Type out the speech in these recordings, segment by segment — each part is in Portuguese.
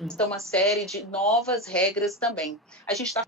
uma série de novas regras também. A gente está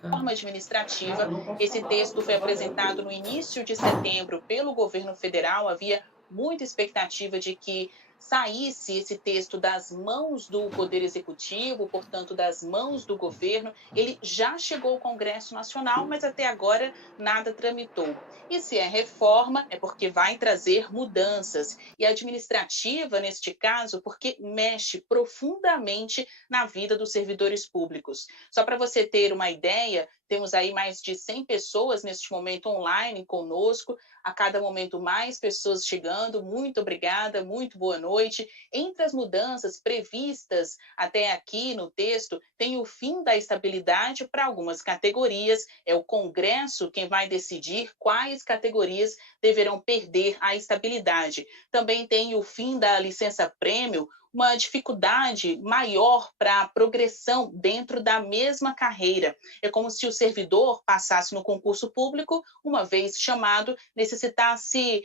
forma administrativa. Esse texto foi apresentado no início de setembro pelo governo federal. Havia muita expectativa de que saísse esse texto das mãos do Poder Executivo, portanto, das mãos do governo. Ele já chegou ao Congresso Nacional, mas até agora nada tramitou. E se é reforma, é porque vai trazer mudanças. E administrativa, neste caso, porque mexe profundamente na vida dos servidores públicos. Só para você ter uma ideia, temos aí mais de 100 pessoas neste momento online conosco, a cada momento mais pessoas chegando. Muito obrigada, muito boa noite. Entre as mudanças previstas até aqui no texto, tem o fim da estabilidade para algumas categorias. É o Congresso quem vai decidir quais categorias deverão perder a estabilidade. Também tem o fim da licença-prêmio, uma dificuldade maior para a progressão dentro da mesma carreira. É como se o servidor passasse no concurso público, uma vez chamado, necessitasse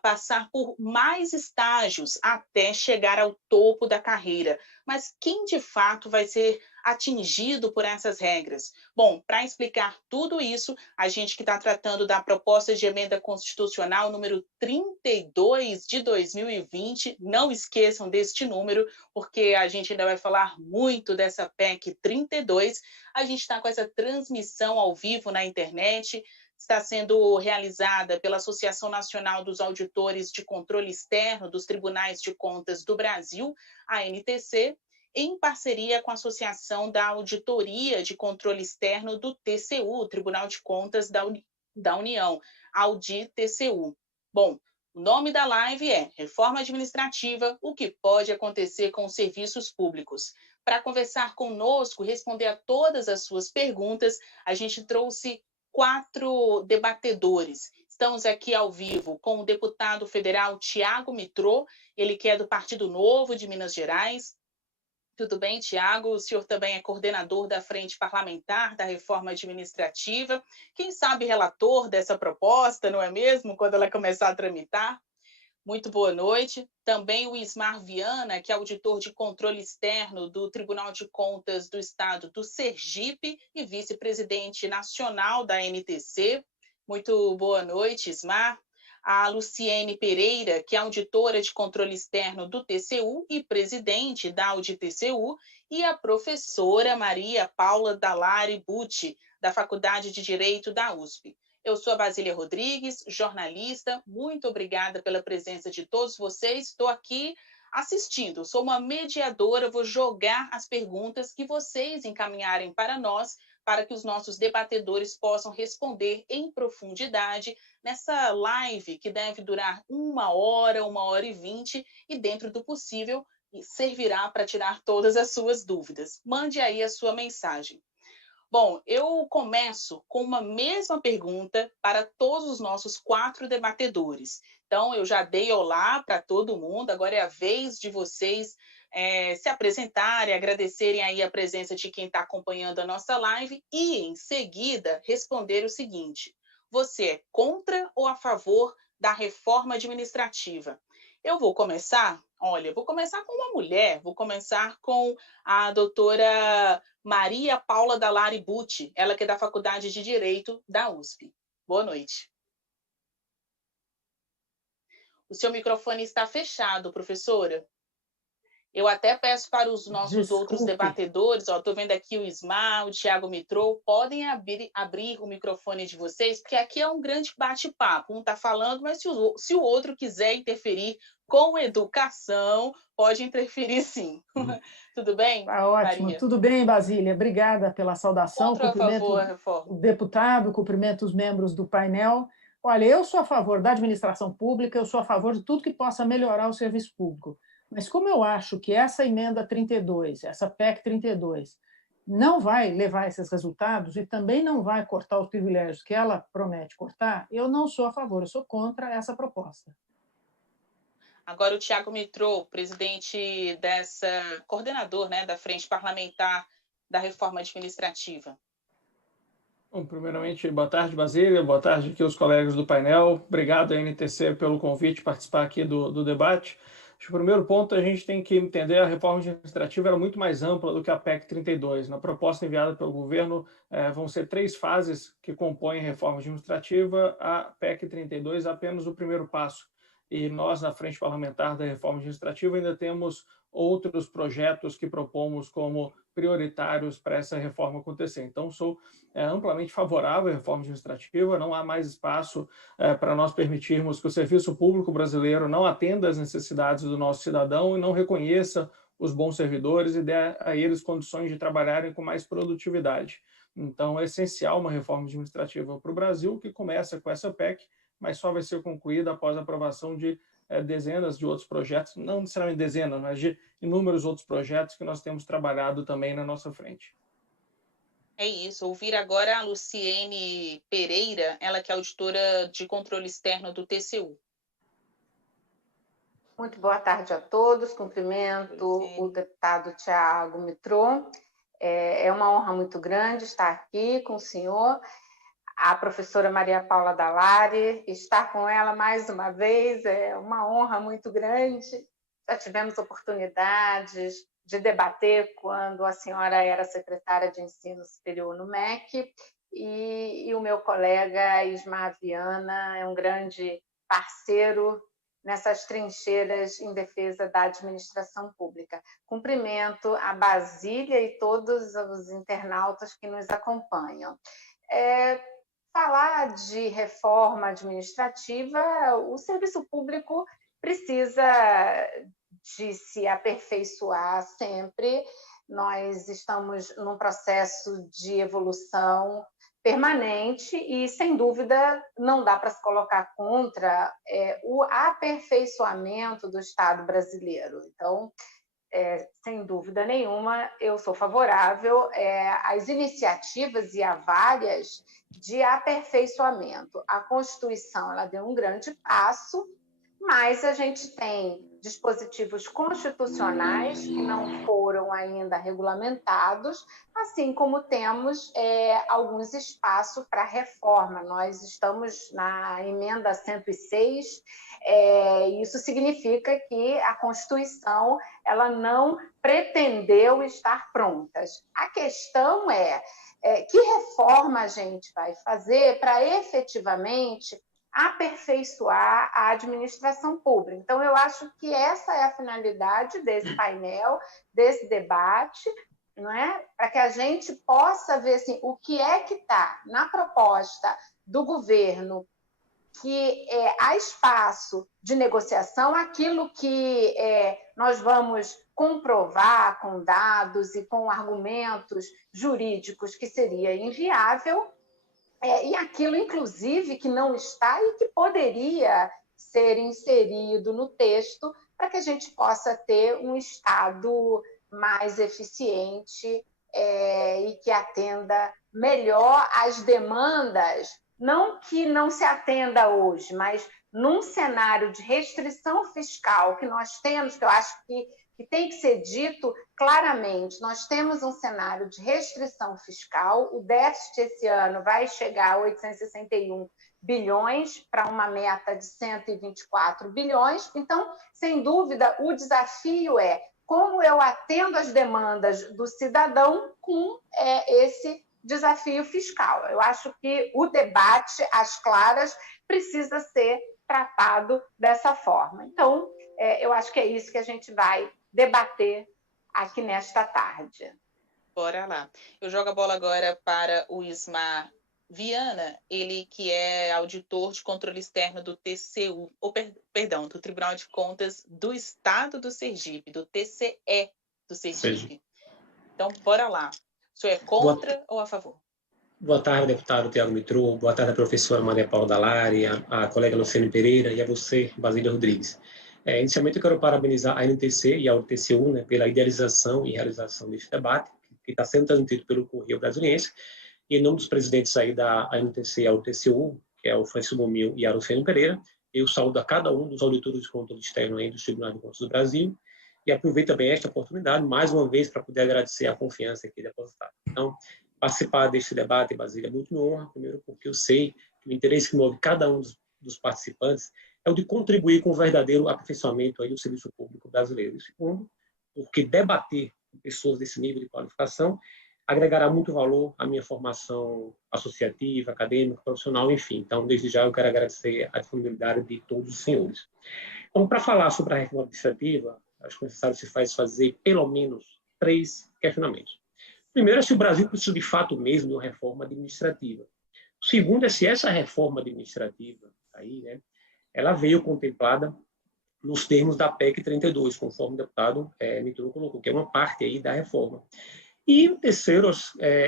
passar por mais estágios até chegar ao topo da carreira. Mas quem de fato vai ser atingido por essas regras? Bom, para explicar tudo isso, a gente que está tratando da proposta de emenda constitucional número 32 de 2020, não esqueçam deste número, porque a gente ainda vai falar muito dessa PEC 32. A gente está com essa transmissão ao vivo na internet, está sendo realizada pela Associação Nacional dos Auditores de Controle Externo dos Tribunais de Contas do Brasil, a ANTC, em parceria com a Associação da Auditoria de Controle Externo do TCU, Tribunal de Contas da União, Audi-TCU. Bom, o nome da live é Reforma Administrativa, o que pode acontecer com os serviços públicos. Para conversar conosco, responder a todas as suas perguntas, a gente trouxe 4 debatedores. Estamos aqui ao vivo com o deputado federal Tiago Mitrô, ele que é do Partido Novo de Minas Gerais. Tudo bem, Tiago? O senhor também é coordenador da Frente Parlamentar da Reforma Administrativa. Quem sabe relator dessa proposta, não é mesmo? Quando ela começar a tramitar. Muito boa noite. Também o Ismar Viana, que é auditor de controle externo do Tribunal de Contas do Estado do Sergipe e vice-presidente nacional da ANTC. Muito boa noite, Ismar. A Luciene Pereira, que é auditora de controle externo do TCU e presidente da Audi-TCU, e a professora Maria Paula Dallari Bucci, da Faculdade de Direito da USP. Eu sou a Basília Rodrigues, jornalista. Muito obrigada pela presença de todos vocês. Estou aqui assistindo, sou uma mediadora, vou jogar as perguntas que vocês encaminharem para nós, para que os nossos debatedores possam responder em profundidade nessa live que deve durar 1 hora e 20, e dentro do possível servirá para tirar todas as suas dúvidas. Mande aí a sua mensagem. Bom, eu começo com uma mesma pergunta para todos os nossos 4 debatedores. Então, eu já dei olá para todo mundo, agora é a vez de vocês se apresentarem, agradecerem aí a presença de quem está acompanhando a nossa live e, em seguida, responder o seguinte: você é contra ou a favor da reforma administrativa? Eu vou começar, vou começar com uma mulher, vou começar com a doutora Maria Paula Dallari Bucci, ela que é da Faculdade de Direito da USP. Boa noite. O seu microfone está fechado, professora. Eu até peço para os nossos outros debatedores, estou vendo aqui o Ismar, o Tiago Mitrô, podem abrir o microfone de vocês, porque aqui é um grande bate-papo. Um está falando, mas se o outro quiser interferir com educação, pode interferir sim. Tudo bem, Tá ótimo. Maria? Tudo bem, Basília. Obrigada pela saudação. Contra ou a favor da Cumprimento reforma? o deputado, cumprimento os membros do painel. Olha, eu sou a favor da administração pública, eu sou a favor de tudo que possa melhorar o serviço público. Mas como eu acho que essa emenda 32, essa PEC 32, não vai levar a esses resultados e também não vai cortar os privilégios que ela promete cortar, eu não sou a favor, eu sou contra essa proposta. Agora o Tiago Mitrô, presidente coordenador, da Frente Parlamentar da Reforma Administrativa. Bom, primeiramente, boa tarde, Basília, boa tarde aqui aos colegas do painel. Obrigado à NTC pelo convite participar aqui do debate. Acho que o primeiro ponto, a gente tem que entender a reforma administrativa era muito mais ampla do que a PEC 32. Na proposta enviada pelo governo, vão ser 3 fases que compõem a reforma administrativa. A PEC 32 é apenas o primeiro passo. E nós, na frente parlamentar da reforma administrativa, ainda temos outros projetos que propomos como prioritários para essa reforma acontecer. Então, sou amplamente favorável à reforma administrativa, não há mais espaço para nós permitirmos que o serviço público brasileiro não atenda às necessidades do nosso cidadão e não reconheça os bons servidores e dê a eles condições de trabalharem com mais produtividade. Então, é essencial uma reforma administrativa para o Brasil, que começa com essa PEC, mas só vai ser concluída após a aprovação de dezenas de outros projetos, não necessariamente dezenas, mas de inúmeros outros projetos que nós temos trabalhado também na nossa frente. É isso. Ouvir agora a Luciene Pereira, ela que é auditora de controle externo do TCU. Muito boa tarde a todos. Cumprimento o deputado Tiago Mitrô. É uma honra muito grande estar aqui com o senhor. A professora Maria Paula Dallari, estar com ela mais uma vez é uma honra muito grande. Já tivemos oportunidades de debater quando a senhora era secretária de Ensino Superior no MEC, e o meu colega Ismar Viana é um grande parceiro nessas trincheiras em defesa da administração pública. Cumprimento a Basília e todos os internautas que nos acompanham. Falar de reforma administrativa, o serviço público precisa de se aperfeiçoar sempre. Nós estamos num processo de evolução permanente e, sem dúvida, não dá para se colocar contra o aperfeiçoamento do Estado brasileiro. Então, sem dúvida nenhuma, eu sou favorável às iniciativas e a várias de aperfeiçoamento. A Constituição ela deu um grande passo, mas a gente tem dispositivos constitucionais que não foram ainda regulamentados, assim como temos alguns espaços para reforma. Nós estamos na emenda 106, isso significa que a Constituição ela não pretendeu estar pronta. A questão que reforma a gente vai fazer para efetivamente aperfeiçoar a administração pública. Então, eu acho que essa é a finalidade desse painel, desse debate, não é? Para que a gente possa ver assim, o que é que está na proposta do governo, que há espaço de negociação, aquilo que nós vamos comprovar com dados e com argumentos jurídicos que seria inviável, e aquilo, inclusive, que não está e que poderia ser inserido no texto para que a gente possa ter um Estado mais eficiente e que atenda melhor às demandas, não que não se atenda hoje, mas num cenário de restrição fiscal que nós temos, que eu acho que tem que ser dito claramente, nós temos um cenário de restrição fiscal, o déficit esse ano vai chegar a 861 bilhões para uma meta de 124 bilhões, então, sem dúvida, o desafio é como eu atendo às demandas do cidadão com esse desafio fiscal. Eu acho que o debate, às claras, precisa ser tratado dessa forma. Então, eu acho que é isso que a gente vai debater aqui nesta tarde. Bora lá. Eu jogo a bola agora para o Ismar Viana, ele que é auditor de controle externo do TCU, perdão, do Tribunal de Contas do Estado do Sergipe, do TCE do Sergipe. Então, bora lá. O senhor é contra ou a favor? Boa tarde, deputado Tiago Mitrô. Boa tarde, a professora Maria Paula Dallari, a colega Luciene Pereira e a você, Basília Rodrigues. Inicialmente, eu quero parabenizar a NTC e ao TCU, né, pela idealização e realização deste debate, que está sendo transmitido pelo Correio Brasiliense. E em nome dos presidentes aí da NTC e ao TCU, que é o Francisco Bomil e a Luciene Pereira, eu saúdo a cada um dos auditores de controle externo aí dos Tribunais de Contas do Brasil e aproveito também esta oportunidade, mais uma vez, para poder agradecer a confiança aqui depositada. Então, participar deste debate, Basília, é muito uma honra, primeiro porque eu sei que o interesse que move cada um dos participantes é o de contribuir com o verdadeiro aperfeiçoamento aí do serviço público brasileiro. Segundo, porque debater com pessoas desse nível de qualificação agregará muito valor à minha formação associativa, acadêmica, profissional, enfim. Então, desde já, eu quero agradecer a disponibilidade de todos os senhores. Então, para falar sobre a reforma administrativa, acho que é necessário se fazer pelo menos 3 questionamentos. Primeiro, é se o Brasil precisa de fato mesmo de uma reforma administrativa. O segundo é se essa reforma administrativa aí, né, ela veio contemplada nos termos da PEC 32, conforme o deputado Mitro colocou, que é uma parte aí da reforma. E o terceiro,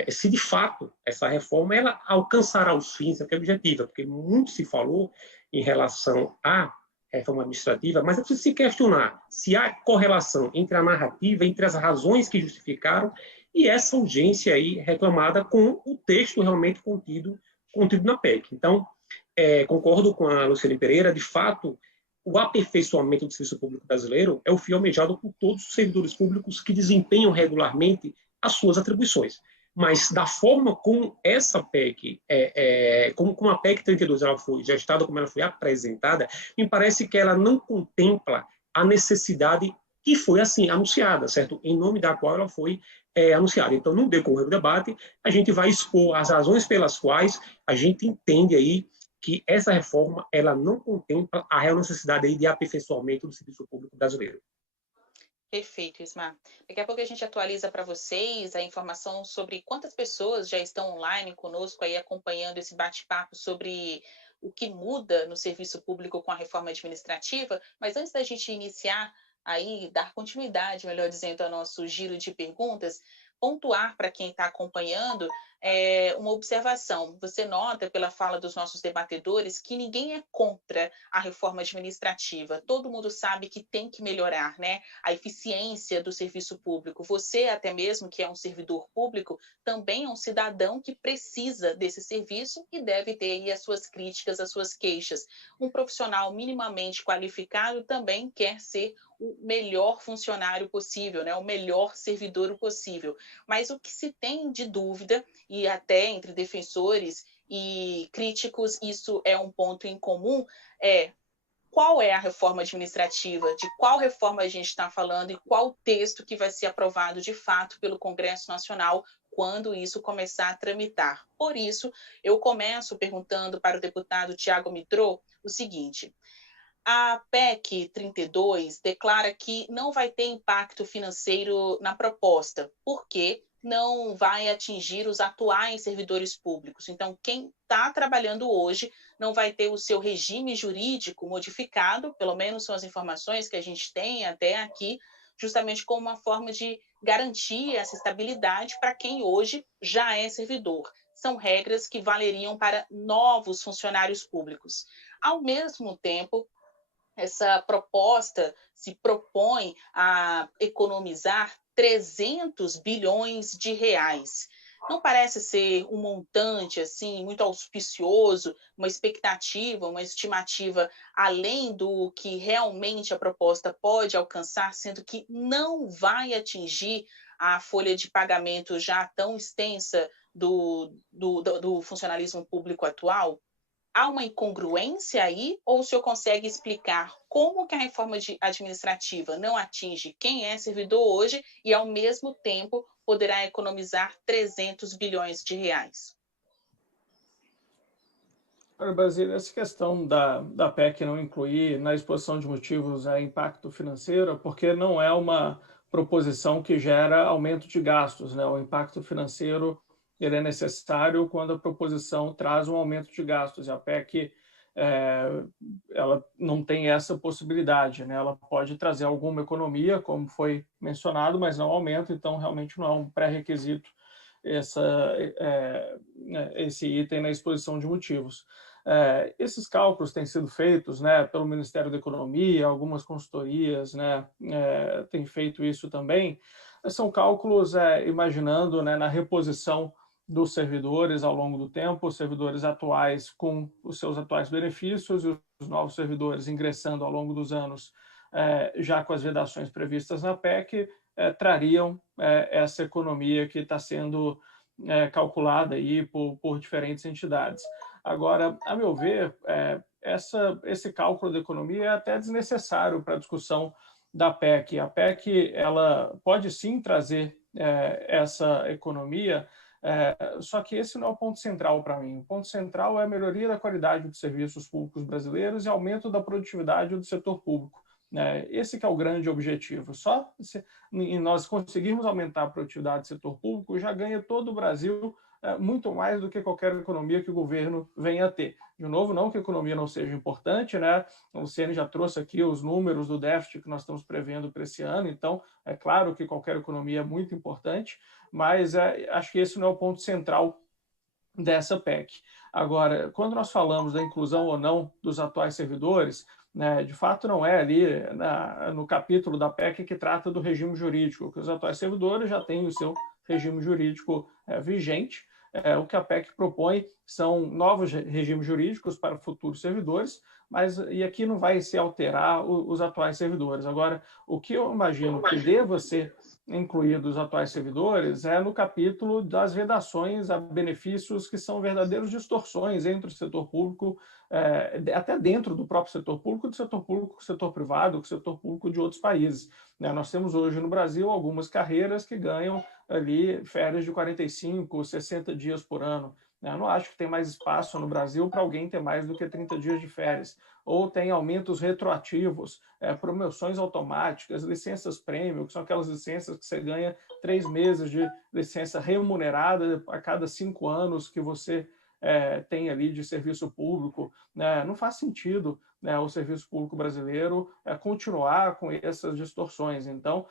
se de fato essa reforma ela alcançará os fins que é objetiva, porque muito se falou em relação à reforma administrativa, mas é preciso se questionar se há correlação entre a narrativa, entre as razões que justificaram e essa urgência aí reclamada com o texto realmente contido na PEC. Então, concordo com a Luciane Pereira, de fato, o aperfeiçoamento do serviço público brasileiro é o fio almejado por todos os servidores públicos que desempenham regularmente as suas atribuições. Mas da forma como essa PEC, como a PEC 32 ela foi gestada, como ela foi apresentada, me parece que ela não contempla a necessidade que foi assim anunciada, certo? Em nome da qual ela foi anunciada. Então, no decorrer do debate, a gente vai expor as razões pelas quais a gente entende aí que essa reforma ela não contempla a real necessidade aí de aperfeiçoamento do serviço público brasileiro. Perfeito, Ismar. Daqui a pouco a gente atualiza para vocês a informação sobre quantas pessoas já estão online conosco aí acompanhando esse bate-papo sobre o que muda no serviço público com a reforma administrativa. Mas antes da gente iniciar aí, dar continuidade, melhor dizendo, ao nosso giro de perguntas, pontuar para quem está acompanhando uma observação. Você nota pela fala dos nossos debatedores que ninguém é contra a reforma administrativa. Todo mundo sabe que tem que melhorar, né? A eficiência do serviço público. Você, até mesmo que é um servidor público, também é um cidadão que precisa desse serviço e deve ter aí as suas críticas, as suas queixas. Um profissional minimamente qualificado também quer ser o melhor funcionário possível, né? O melhor servidor possível. Mas o que se tem de dúvida, e até entre defensores e críticos isso é um ponto em comum, qual é a reforma administrativa, de qual reforma a gente está falando e qual texto que vai ser aprovado de fato pelo Congresso Nacional quando isso começar a tramitar. Por isso, eu começo perguntando para o deputado Tiago Mitro o seguinte: a PEC 32 declara que não vai ter impacto financeiro na proposta, porque não vai atingir os atuais servidores públicos. Então, quem está trabalhando hoje não vai ter o seu regime jurídico modificado, pelo menos são as informações que a gente tem até aqui, justamente como uma forma de garantir essa estabilidade para quem hoje já é servidor. São regras que valeriam para novos funcionários públicos. Ao mesmo tempo, essa proposta se propõe a economizar 300 bilhões de reais. Não parece ser um montante assim muito auspicioso, uma expectativa, uma estimativa além do que realmente a proposta pode alcançar, sendo que não vai atingir a folha de pagamento já tão extensa do funcionalismo público atual? Há uma incongruência aí, ou o senhor consegue explicar como que a reforma administrativa não atinge quem é servidor hoje e, ao mesmo tempo, poderá economizar 300 bilhões de reais? Olha, Basílio, essa questão da PEC não incluir na exposição de motivos impacto financeiro, porque não é uma proposição que gera aumento de gastos, né? O impacto financeiro ele é necessário quando a proposição traz um aumento de gastos. E a PEC ela não tem essa possibilidade, né? Ela pode trazer alguma economia, como foi mencionado, mas não aumento, então realmente não é um pré-requisito esse item na exposição de motivos. Esses cálculos têm sido feitos, né, pelo Ministério da Economia, algumas consultorias, né, têm feito isso também. São cálculos imaginando, né, na reposição dos servidores ao longo do tempo, os servidores atuais com os seus atuais benefícios e os novos servidores ingressando ao longo dos anos, já com as vedações previstas na PEC, trariam essa economia que está sendo calculada aí por diferentes entidades. Agora, a meu ver, esse cálculo da economia é até desnecessário para a discussão da PEC. A PEC ela pode sim trazer essa economia, só que esse não é o ponto central para mim. O ponto central é a melhoria da qualidade dos serviços públicos brasileiros e aumento da produtividade do setor público. Esse que é o grande objetivo. Só se nós conseguirmos aumentar a produtividade do setor público, já ganha todo o Brasil muito mais do que qualquer economia que o governo venha a ter. De novo, não que a economia não seja importante, né? O Luciane já trouxe aqui os números do déficit que nós estamos prevendo para esse ano, então é claro que qualquer economia é muito importante, mas acho que esse não é o ponto central dessa PEC. Agora, quando nós falamos da inclusão ou não dos atuais servidores, de fato não é ali no capítulo da PEC que trata do regime jurídico, que os atuais servidores já têm o seu regime jurídico vigente. O que a PEC propõe são novos regimes jurídicos para futuros servidores, e aqui não vai se alterar os atuais servidores. Agora, o que eu imagino que deva ser incluído os atuais servidores é no capítulo das vedações a benefícios que são verdadeiras distorções entre o setor público, até dentro do próprio setor público, do setor privado, do setor público de outros países. Nós temos hoje no Brasil algumas carreiras que ganham ali férias de 45, 60 dias por ano. Eu não acho que tem mais espaço no Brasil para alguém ter mais do que 30 dias de férias. Ou tem aumentos retroativos, promoções automáticas, licenças prêmio, que são aquelas licenças que você ganha 3 meses de licença remunerada a cada 5 anos que você tem ali de serviço público. Não faz sentido o serviço público brasileiro continuar com essas distorções. Então,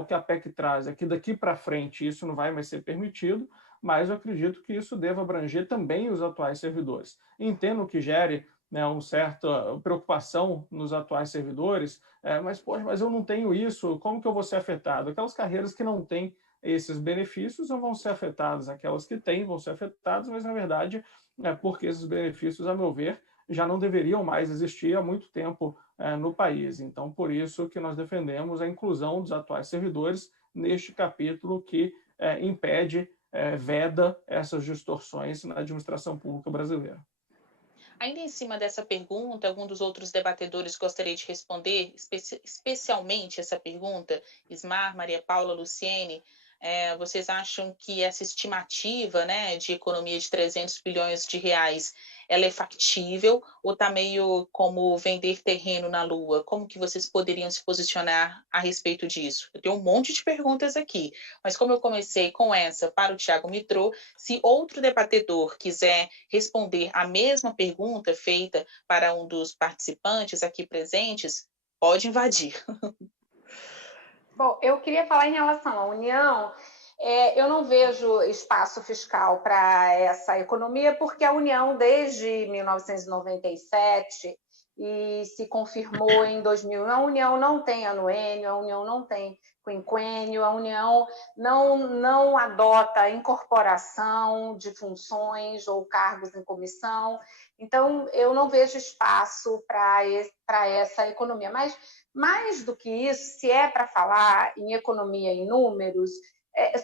o que a PEC traz é que daqui para frente isso não vai mais ser permitido, mas eu acredito que isso deva abranger também os atuais servidores. Entendo que gere uma certa preocupação nos atuais servidores, mas eu não tenho isso, como que eu vou ser afetado? Aquelas carreiras que não têm esses benefícios não vão ser afetadas, aquelas que têm vão ser afetadas, mas na verdade porque esses benefícios, a meu ver, já não deveriam mais existir há muito tempo no país. Então, por isso que nós defendemos a inclusão dos atuais servidores neste capítulo que impede, veda essas distorções na administração pública brasileira. Ainda em cima dessa pergunta, algum dos outros debatedores gostaria de responder, especialmente essa pergunta, Ismar, Maria Paula, Luciene, vocês acham que essa estimativa, né, de economia de 300 bilhões de reais, ela é factível ou está meio como vender terreno na lua? Como que vocês poderiam se posicionar a respeito disso? Eu tenho um monte de perguntas aqui, mas como eu comecei com essa para o Thiago Mitrô, se outro debatedor quiser responder a mesma pergunta feita para um dos participantes aqui presentes, pode invadir. Bom, eu queria falar em relação à União. Eu não vejo espaço fiscal para essa economia, porque a União, desde 1997, e se confirmou em 2000, a União não tem anuênio, a União não tem quinquênio, a União não adota incorporação de funções ou cargos em comissão. Então, eu não vejo espaço para essa economia. Mas, mais do que isso, se é para falar em economia em números,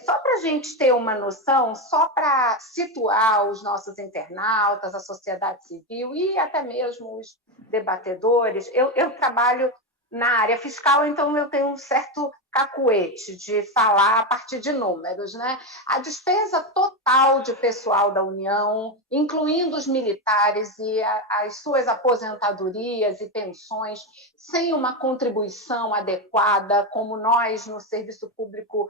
só para a gente ter uma noção, só para situar os nossos internautas, a sociedade civil e até mesmo os debatedores, eu trabalho na área fiscal, então eu tenho um certo cacuete de falar a partir de números, né? A despesa total de pessoal da União, incluindo os militares e as suas aposentadorias e pensões, sem uma contribuição adequada, como nós no serviço público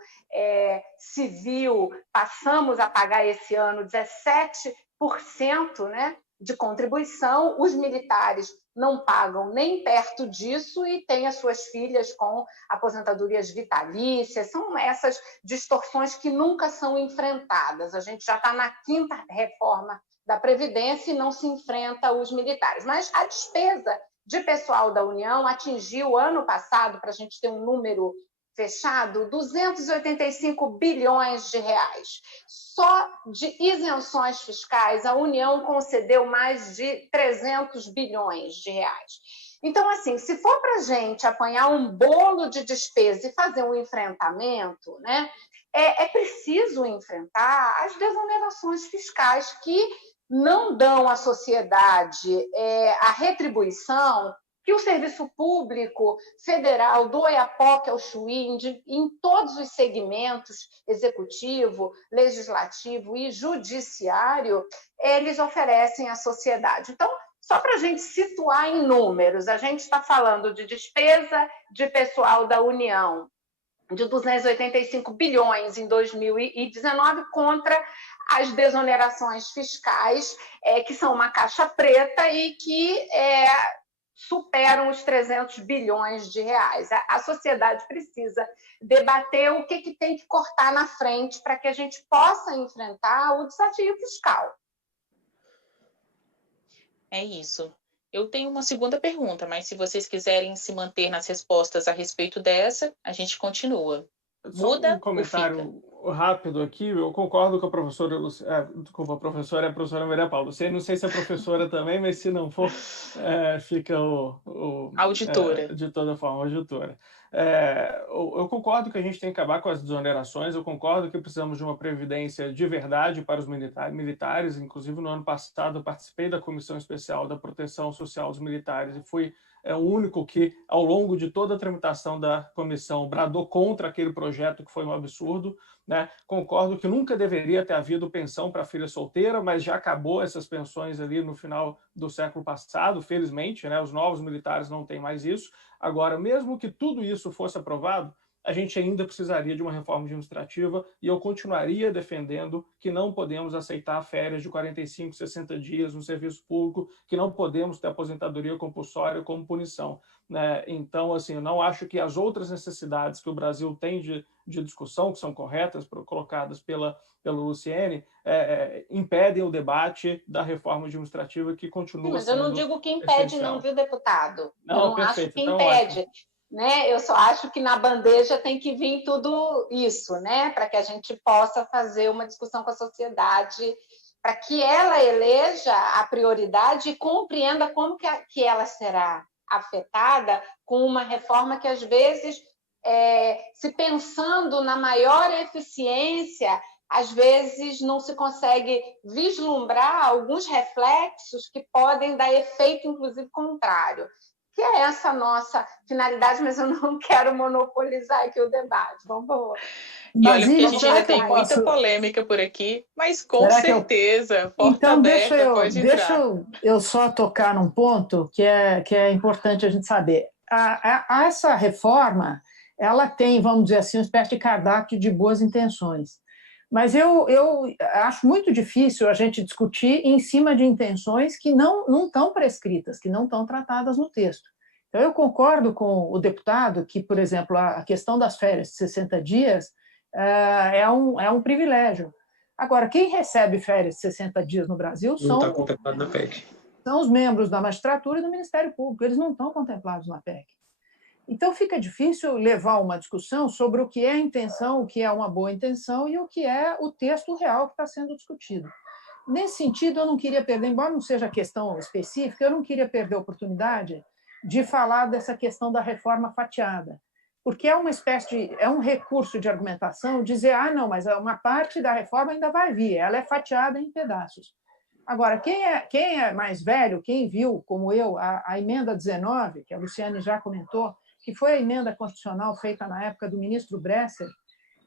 civil passamos a pagar esse ano 17%, né, de contribuição, os militares não pagam nem perto disso e têm as suas filhas com aposentadorias vitalícias. São essas distorções que nunca são enfrentadas. A gente já está na 5ª reforma da Previdência e não se enfrenta os militares. Mas a despesa de pessoal da União atingiu, ano passado, para a gente ter um número fechado, 285 bilhões de reais. Só de isenções fiscais, a União concedeu mais de 300 bilhões de reais. Então, assim, se for para a gente apanhar um bolo de despesa e fazer um enfrentamento, né, é preciso enfrentar as desonerações fiscais que não dão à sociedade a retribuição que o serviço público federal, do Oiapoque ao Chuí, em todos os segmentos, executivo, legislativo e judiciário, eles oferecem à sociedade. Então, só para a gente situar em números, a gente está falando de despesa de pessoal da União de 285 bilhões em 2019 contra as desonerações fiscais, que são uma caixa preta e que superam os 300 bilhões de reais. A sociedade precisa debater o que tem que cortar na frente para que a gente possa enfrentar o desafio fiscal. É isso. Eu tenho uma segunda pergunta, mas se vocês quiserem se manter nas respostas a respeito dessa, a gente continua. Muda um comentário rápido aqui. Eu concordo com a professora a professora Maria Paula. Não sei se é professora também, mas se não for, fica auditora. De toda forma, auditora. Eu concordo que a gente tem que acabar com as desonerações, eu concordo que precisamos de uma previdência de verdade para os militares. Inclusive, no ano passado, eu participei da Comissão Especial da Proteção Social dos Militares e fui o único que, ao longo de toda a tramitação da comissão, bradou contra aquele projeto que foi um absurdo, né? Concordo que nunca deveria ter havido pensão para filha solteira, mas já acabou essas pensões ali no final do século passado, felizmente, né? Os novos militares não têm mais isso. Agora, mesmo que tudo isso fosse aprovado, a gente ainda precisaria de uma reforma administrativa e eu continuaria defendendo que não podemos aceitar férias de 45, 60 dias no serviço público, que não podemos ter aposentadoria compulsória como punição, né? Então, assim, eu não acho que as outras necessidades que o Brasil tem de discussão, que são corretas, colocadas pelo Luciene, impedem o debate da reforma administrativa que continua Mas eu não digo que impede essencial. Não, viu, deputado? Não, eu não perfeito, acho que então, impede. ótimo. Né? Eu só acho que na bandeja tem que vir tudo isso, né? Para que a gente possa fazer uma discussão com a sociedade, para que ela eleja a prioridade e compreenda como que ela será afetada com uma reforma que, às vezes, se pensando na maior eficiência, às vezes não se consegue vislumbrar alguns reflexos que podem dar efeito, inclusive, contrário. Que é essa nossa finalidade, mas eu não quero monopolizar aqui o debate. Vamos embora. E olha, porque a gente ainda tem muita polêmica por aqui, mas com certeza, porta então, aberta, pode entrar. Deixa eu só tocar num ponto que é importante a gente saber. Essa reforma, ela tem, vamos dizer assim, uma espécie de cardápio de boas intenções. Mas eu acho muito difícil a gente discutir em cima de intenções que não estão prescritas, que não estão tratadas no texto. Então, eu concordo com o deputado que, por exemplo, a questão das férias de 60 dias é um privilégio. Agora, quem recebe férias de 60 dias no Brasil não está contemplado na PEC. São os membros da magistratura e do Ministério Público. Eles não estão contemplados na PEC. Então, fica difícil levar uma discussão sobre o que é a intenção, o que é uma boa intenção e o que é o texto real que está sendo discutido. Nesse sentido, eu não queria perder, embora não seja questão específica, eu não queria perder a oportunidade de falar dessa questão da reforma fatiada, porque é uma espécie é um recurso de argumentação dizer, não, mas uma parte da reforma ainda vai vir, ela é fatiada em pedaços. Agora, quem é mais velho, quem viu, como eu, a emenda 19, que a Luciane já comentou, que foi a emenda constitucional feita na época do ministro Bresser,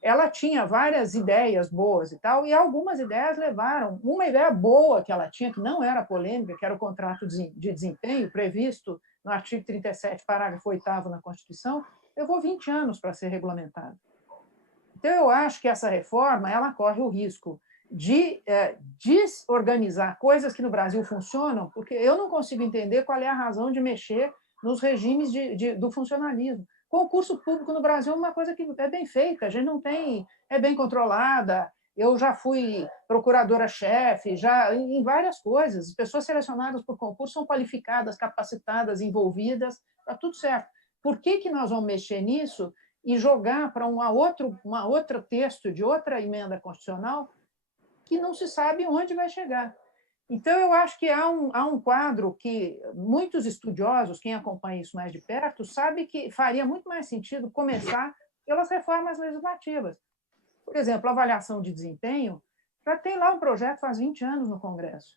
ela tinha várias ideias boas e tal, e algumas ideias levaram. Uma ideia boa que ela tinha, que não era polêmica, que era o contrato de desempenho previsto no artigo 37, parágrafo 8º na Constituição, levou 20 anos para ser regulamentado. Então, eu acho que essa reforma ela corre o risco de desorganizar coisas que no Brasil funcionam, porque eu não consigo entender qual é a razão de mexer nos regimes do funcionalismo. Concurso público no Brasil é uma coisa que é bem feita, a gente não tem, é bem controlada. Eu já fui procuradora-chefe, já em várias coisas. As pessoas selecionadas por concurso são qualificadas, capacitadas, envolvidas, está tudo certo. Por que nós vamos mexer nisso e jogar para uma outra texto de outra emenda constitucional que não se sabe onde vai chegar? Então, eu acho que há um quadro que muitos estudiosos, quem acompanha isso mais de perto, sabe que faria muito mais sentido começar pelas reformas legislativas. Por exemplo, a avaliação de desempenho, já tem lá um projeto faz 20 anos no Congresso.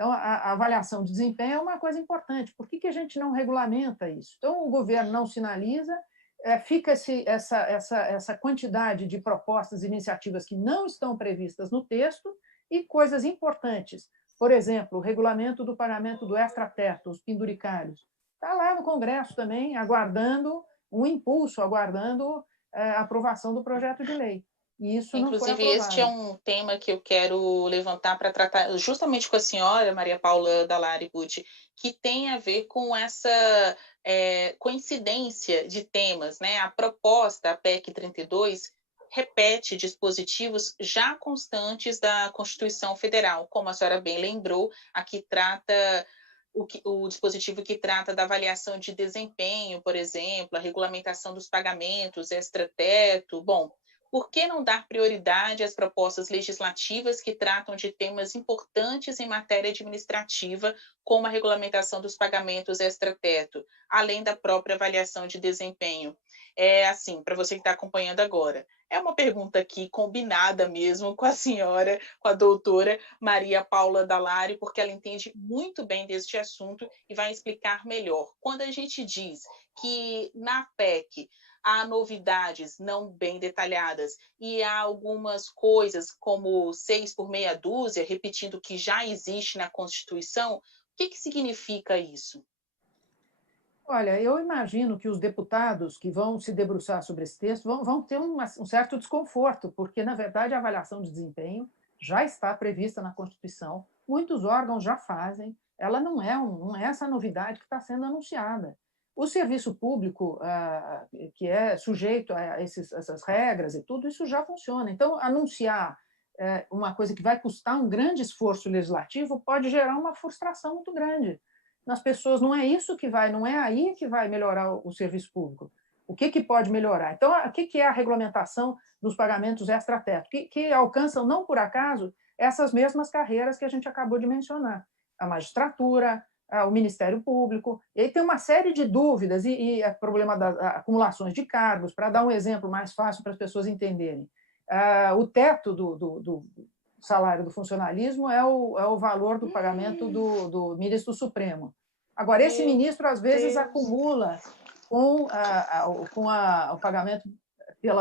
Então, a avaliação de desempenho é uma coisa importante. Por que a gente não regulamenta isso? Então, o governo não sinaliza, fica-se essa quantidade de propostas e iniciativas que não estão previstas no texto e coisas importantes. Por exemplo, o regulamento do pagamento do extrateto, os penduricários. Está lá no Congresso também, aguardando um impulso, aguardando a aprovação do projeto de lei. E isso inclusive, não foi aprovado. este é um tema que eu quero levantar para tratar justamente com a senhora, Maria Paula Dallari Bucci, que tem a ver com essa coincidência de temas, né? A proposta, a PEC 32, repete dispositivos já constantes da Constituição Federal, como a senhora bem lembrou, aqui trata o dispositivo que trata da avaliação de desempenho, por exemplo, a regulamentação dos pagamentos, extrateto. Bom, por que não dar prioridade às propostas legislativas que tratam de temas importantes em matéria administrativa, como a regulamentação dos pagamentos extrateto, além da própria avaliação de desempenho? Assim, para você que está acompanhando agora, é uma pergunta aqui combinada mesmo com a senhora, com a doutora Maria Paula Dallari, porque ela entende muito bem deste assunto e vai explicar melhor. Quando a gente diz que na PEC há novidades não bem detalhadas e há algumas coisas como 6 por meia dúzia, repetindo o que já existe na Constituição, o que significa isso? Olha, eu imagino que os deputados que vão se debruçar sobre esse texto vão ter um certo desconforto, porque, na verdade, a avaliação de desempenho já está prevista na Constituição, muitos órgãos já fazem, ela não é essa novidade que está sendo anunciada. O serviço público, que é sujeito a essas regras e tudo, isso já funciona. Então, anunciar uma coisa que vai custar um grande esforço legislativo pode gerar uma frustração muito grande nas pessoas. Não é isso que não é aí que vai melhorar o serviço público. O que pode melhorar? Então, o que é a regulamentação dos pagamentos extrateto? Que alcançam, não por acaso, essas mesmas carreiras que a gente acabou de mencionar. A magistratura, o Ministério Público, e aí tem uma série de dúvidas, e o problema das acumulações de cargos, para dar um exemplo mais fácil para as pessoas entenderem. O teto do salário do funcionalismo é o valor do pagamento do ministro Supremo. Agora, esse ministro, às vezes, acumula com o pagamento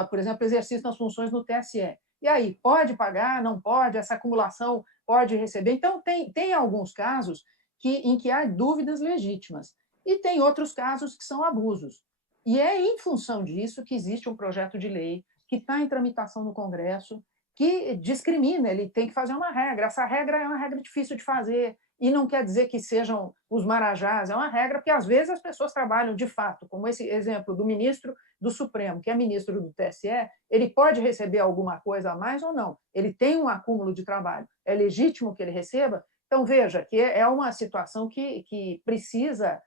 por exemplo, exercício das funções no TSE. E aí, pode pagar, não pode, essa acumulação pode receber? Então, tem alguns casos em que há dúvidas legítimas. E tem outros casos que são abusos. E é em função disso que existe um projeto de lei que está em tramitação no Congresso, que discrimina, ele tem que fazer uma regra. Essa regra é uma regra difícil de fazer, e não quer dizer que sejam os marajás, é uma regra porque, às vezes, as pessoas trabalham de fato, como esse exemplo do ministro do Supremo, que é ministro do TSE, ele pode receber alguma coisa a mais ou não, ele tem um acúmulo de trabalho, é legítimo que ele receba. Então, veja que é uma situação que precisa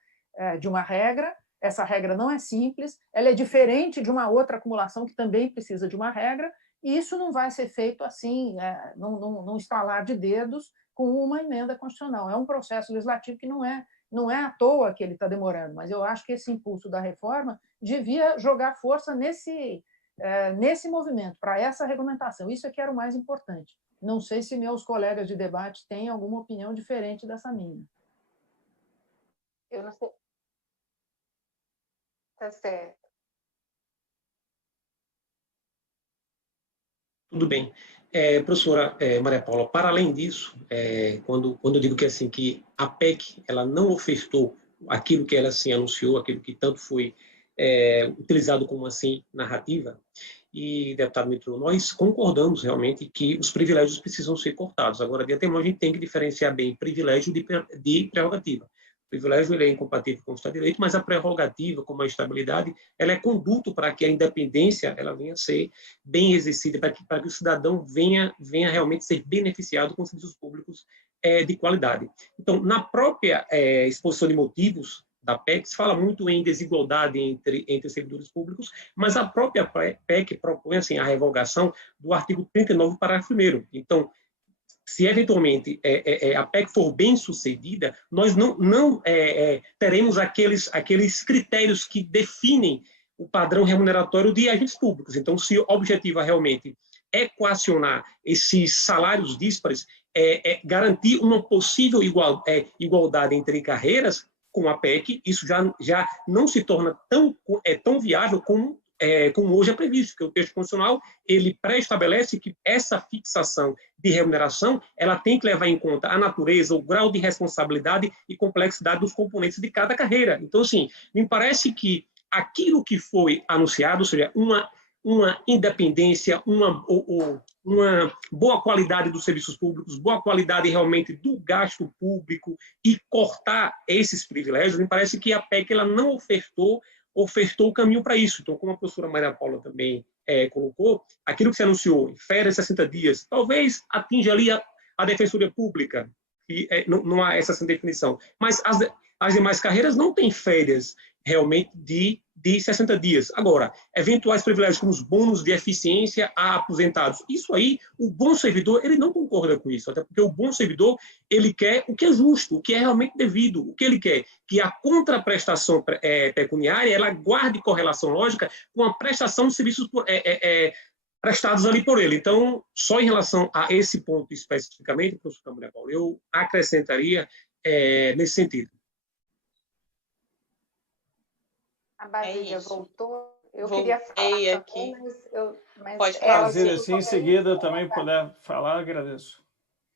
de uma regra. Essa regra não é simples, ela é diferente de uma outra acumulação que também precisa de uma regra, e isso não vai ser feito assim, num estalar de dedos, com uma emenda constitucional. É um processo legislativo que não é à toa que ele está demorando, mas eu acho que esse impulso da reforma devia jogar força nesse movimento, para essa regulamentação. Isso é que era o mais importante. Não sei se meus colegas de debate têm alguma opinião diferente dessa minha. Eu não sei. Tá certo. Tudo bem. Professora Maria Paula, para além disso, quando eu digo que, assim, que a PEC ela não ofertou aquilo que ela assim, anunciou, aquilo que tanto foi utilizado como assim narrativa, e, deputado Mitro, nós concordamos realmente que os privilégios precisam ser cortados. Agora, de antemão, a gente tem que diferenciar bem privilégio de prerrogativa. O privilégio ele é incompatível com o Estado de Direito, mas a prerrogativa, como a estabilidade, ela é conduto para que a independência ela venha a ser bem exercida, para que o cidadão venha realmente ser beneficiado com serviços públicos de qualidade. Então, na própria exposição de motivos da PEC, se fala muito em desigualdade entre servidores públicos, mas a própria PEC propõe assim, a revogação do artigo 39, parágrafo 1º. Então, se eventualmente a PEC for bem sucedida, nós não teremos aqueles critérios que definem o padrão remuneratório de agentes públicos. Então, se o objetivo realmente equacionar esses salários díspares, garantir uma possível igualdade entre carreiras com a PEC. Isso já não se torna tão viável como hoje é previsto, que o texto constitucional ele pré-estabelece que essa fixação de remuneração ela tem que levar em conta a natureza, o grau de responsabilidade e complexidade dos componentes de cada carreira. Então, assim, me parece que aquilo que foi anunciado, ou seja, uma independência, uma boa qualidade dos serviços públicos, boa qualidade realmente do gasto público e cortar esses privilégios, me parece que a PEC ela não ofertou o caminho para isso. Então, como a professora Maria Paula também colocou, aquilo que se anunciou em férias 60 dias, talvez atinja ali a Defensoria Pública, e não há essa definição. Mas as demais carreiras não têm férias realmente de 60 dias. Agora, eventuais privilégios como os bônus de eficiência a aposentados, isso aí, o bom servidor, ele não concorda com isso, até porque o bom servidor, ele quer o que é justo, o que é realmente devido, o que ele quer, que a contraprestação pecuniária, ela guarde correlação lógica com a prestação de serviços prestados ali por ele. Então, só em relação a esse ponto especificamente, professor Maria Paula, eu acrescentaria nesse sentido. A Basília voltou. Eu Voltei queria falar aqui. também, mas Pode falar. Basília, se em seguida também puder falar, agradeço.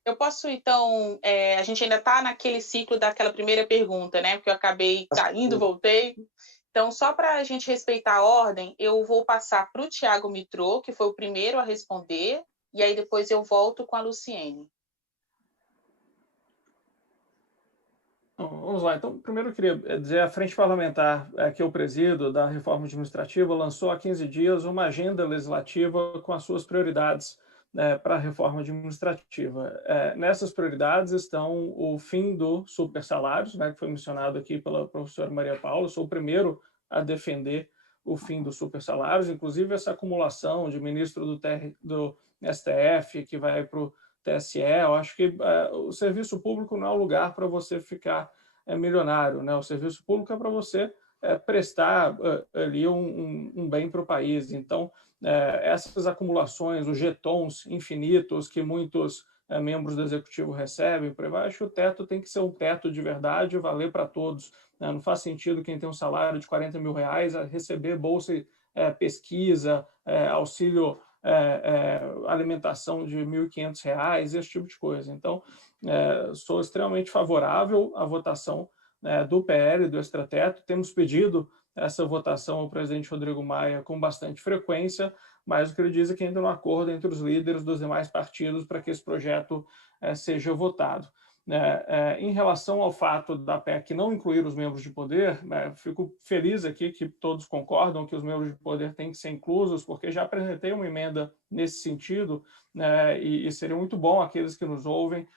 Eu posso, então, a gente ainda está naquele ciclo daquela primeira pergunta, né? Porque eu acabei caindo, voltei. Então, só para a gente respeitar a ordem, eu vou passar para o Tiago Mitrô, que foi o primeiro a responder, e aí depois eu volto com a Luciene. Vamos lá. Então, primeiro eu queria dizer, a Frente Parlamentar que eu presido, da Reforma Administrativa, lançou há 15 dias uma agenda legislativa com as suas prioridades para a reforma administrativa. Nessas prioridades estão o fim do supersalários, que foi mencionado aqui pela professora Maria Paula. Eu sou o primeiro a defender o fim dos supersalários, inclusive essa acumulação de ministro do STF que vai para o TSE. Eu acho que o serviço público não é um lugar para você ficar milionário, né? O serviço público é para você prestar ali um bem para o país. Então, essas acumulações, os jetons infinitos que muitos membros do Executivo recebem, por aí vai, acho que o teto tem que ser um teto de verdade e valer para todos. Não faz sentido quem tem um salário de R$40 mil receber bolsa pesquisa, auxílio alimentação de R$1.500, esse tipo de coisa. Então, sou extremamente favorável à votação do PL, do extrateto. Temos pedido essa votação ao presidente Rodrigo Maia com bastante frequência, mas o que ele diz é que ainda não há acordo entre os líderes dos demais partidos para que esse projeto seja votado. Em relação ao fato da PEC não incluir os membros de poder, fico feliz aqui que todos concordam que os membros de poder têm que ser inclusos, porque já apresentei uma emenda nesse sentido, e seria muito bom aqueles que nos ouvem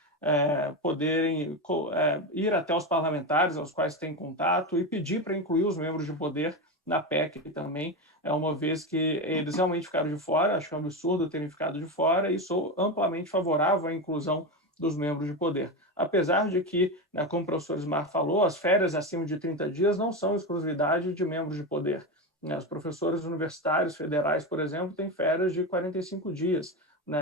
poderem ir até os parlamentares aos quais têm contato e pedir para incluir os membros de poder na PEC também, uma vez que eles realmente ficaram de fora. Acho que é um absurdo terem ficado de fora e sou amplamente favorável à inclusão dos membros de poder. Apesar de que, como o professor Ismar falou, as férias acima de 30 dias não são exclusividade de membros de poder. Os professores universitários federais, por exemplo, têm férias de 45 dias,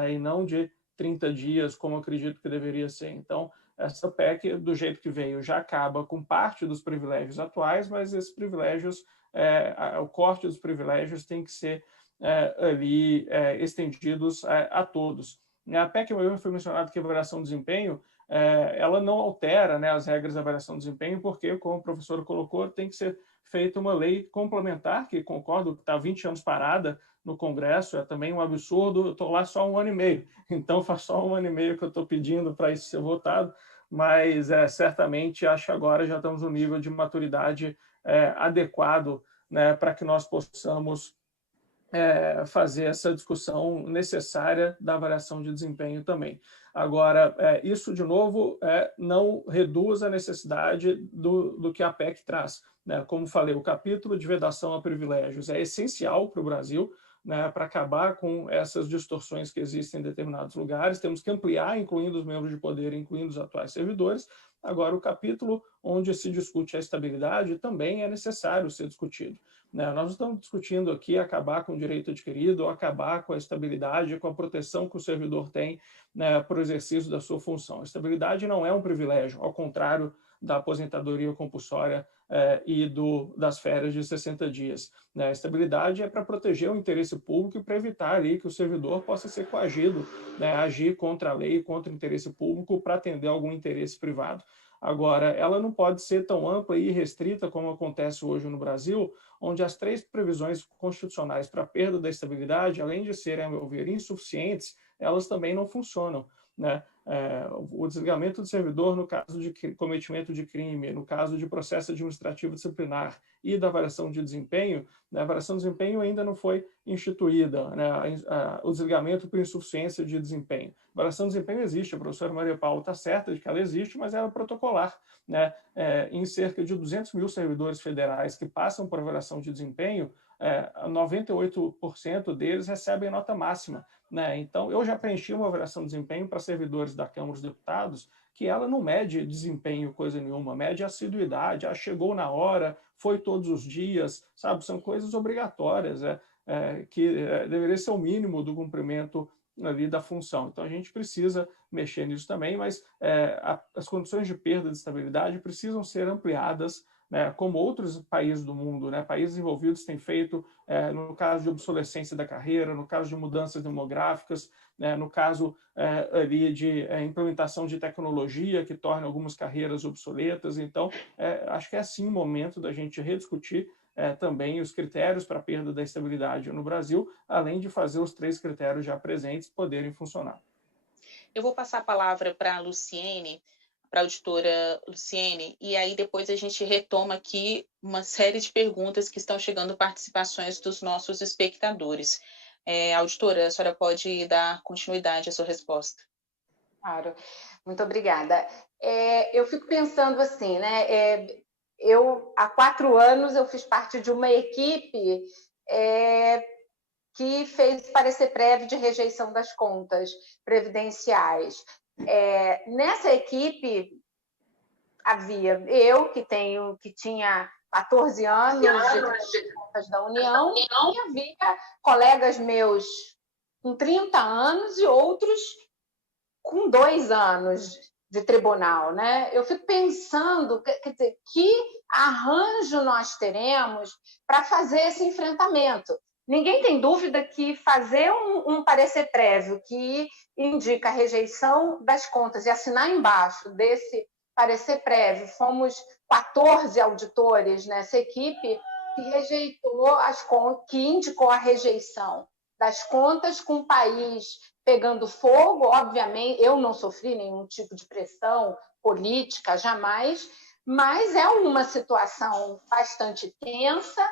e não de 30 dias, como eu acredito que deveria ser. Então, essa PEC, do jeito que veio, já acaba com parte dos privilégios atuais, mas esses privilégios, o corte dos privilégios tem que ser ali estendidos a todos. A PEC foi mencionado que a avaliação de desempenho, ela não altera as regras da avaliação de desempenho, porque, como o professor colocou, tem que ser feita uma lei complementar, que concordo que está há 20 anos parada no Congresso, é também um absurdo. Eu estou lá só 1 ano e meio, então faz só 1 ano e meio que eu estou pedindo para isso ser votado, mas certamente acho que agora já estamos no nível de maturidade adequado, para que nós possamos fazer essa discussão necessária da avaliação de desempenho também. Agora, isso, de novo, não reduz a necessidade do que a PEC traz. Como falei, o capítulo de vedação a privilégios é essencial para o Brasil, para acabar com essas distorções que existem em determinados lugares. Temos que ampliar, incluindo os membros de poder, incluindo os atuais servidores, Agora, o capítulo onde se discute a estabilidade também é necessário ser discutido. Nós não estamos discutindo aqui acabar com o direito adquirido ou acabar com a estabilidade, com a proteção que o servidor tem, né, para o exercício da sua função. A estabilidade não é um privilégio, ao contrário da aposentadoria compulsória e das férias de 60 dias. A estabilidade é para proteger o interesse público e para evitar ali que o servidor possa ser coagido, né, agir contra a lei, contra o interesse público para atender algum interesse privado. Agora, ela não pode ser tão ampla e restrita como acontece hoje no Brasil, onde as 3 previsões constitucionais para a perda da estabilidade, além de serem, a meu ver, insuficientes, elas também não funcionam, né? O desligamento do servidor no caso de cometimento de crime, no caso de processo administrativo disciplinar e da avaliação de desempenho, né, a avaliação de desempenho ainda não foi instituída, né, o desligamento por insuficiência de desempenho. A avaliação de desempenho existe, a professora Maria Paula está certa de que ela existe, mas ela é protocolar, né? Em cerca de 200 mil servidores federais que passam por avaliação de desempenho, 98% deles recebem nota máxima, né? Então, eu já preenchi uma avaliação de desempenho para servidores da Câmara dos Deputados que ela não mede desempenho coisa nenhuma, mede assiduidade, chegou na hora, foi todos os dias, sabe? São coisas obrigatórias, que deveria ser o mínimo do cumprimento ali da função. Então, a gente precisa mexer nisso também, mas as condições de perda de estabilidade precisam ser ampliadas, né, como outros países do mundo, né, países envolvidos têm feito, no caso de obsolescência da carreira, no caso de mudanças demográficas, né, no caso ali de implementação de tecnologia que torna algumas carreiras obsoletas. Então, acho que é sim o momento da gente rediscutir também os critérios para a perda da estabilidade no Brasil, além de fazer os 3 critérios já presentes poderem funcionar. Eu vou passar a palavra para a Luciene, para a auditora Luciene, e aí depois a gente retoma aqui uma série de perguntas que estão chegando, participações dos nossos espectadores. Auditora, a senhora pode dar continuidade à sua resposta. Claro, muito obrigada. Eu fico pensando assim, né? Há 4 anos, eu fiz parte de uma equipe que fez parecer prévio de rejeição das contas previdenciais. Nessa equipe havia eu, que tinha 14 anos de contas da União, e havia colegas meus com 30 anos e outros com 2 anos de tribunal, né? Eu fico pensando, quer dizer, que arranjo nós teremos para fazer esse enfrentamento. Ninguém tem dúvida que fazer um parecer prévio que indica a rejeição das contas e assinar embaixo desse parecer prévio, fomos 14 auditores nessa equipe que rejeitou as contas, que indicou a rejeição das contas, com o país pegando fogo. Obviamente, eu não sofri nenhum tipo de pressão política, jamais, mas é uma situação bastante tensa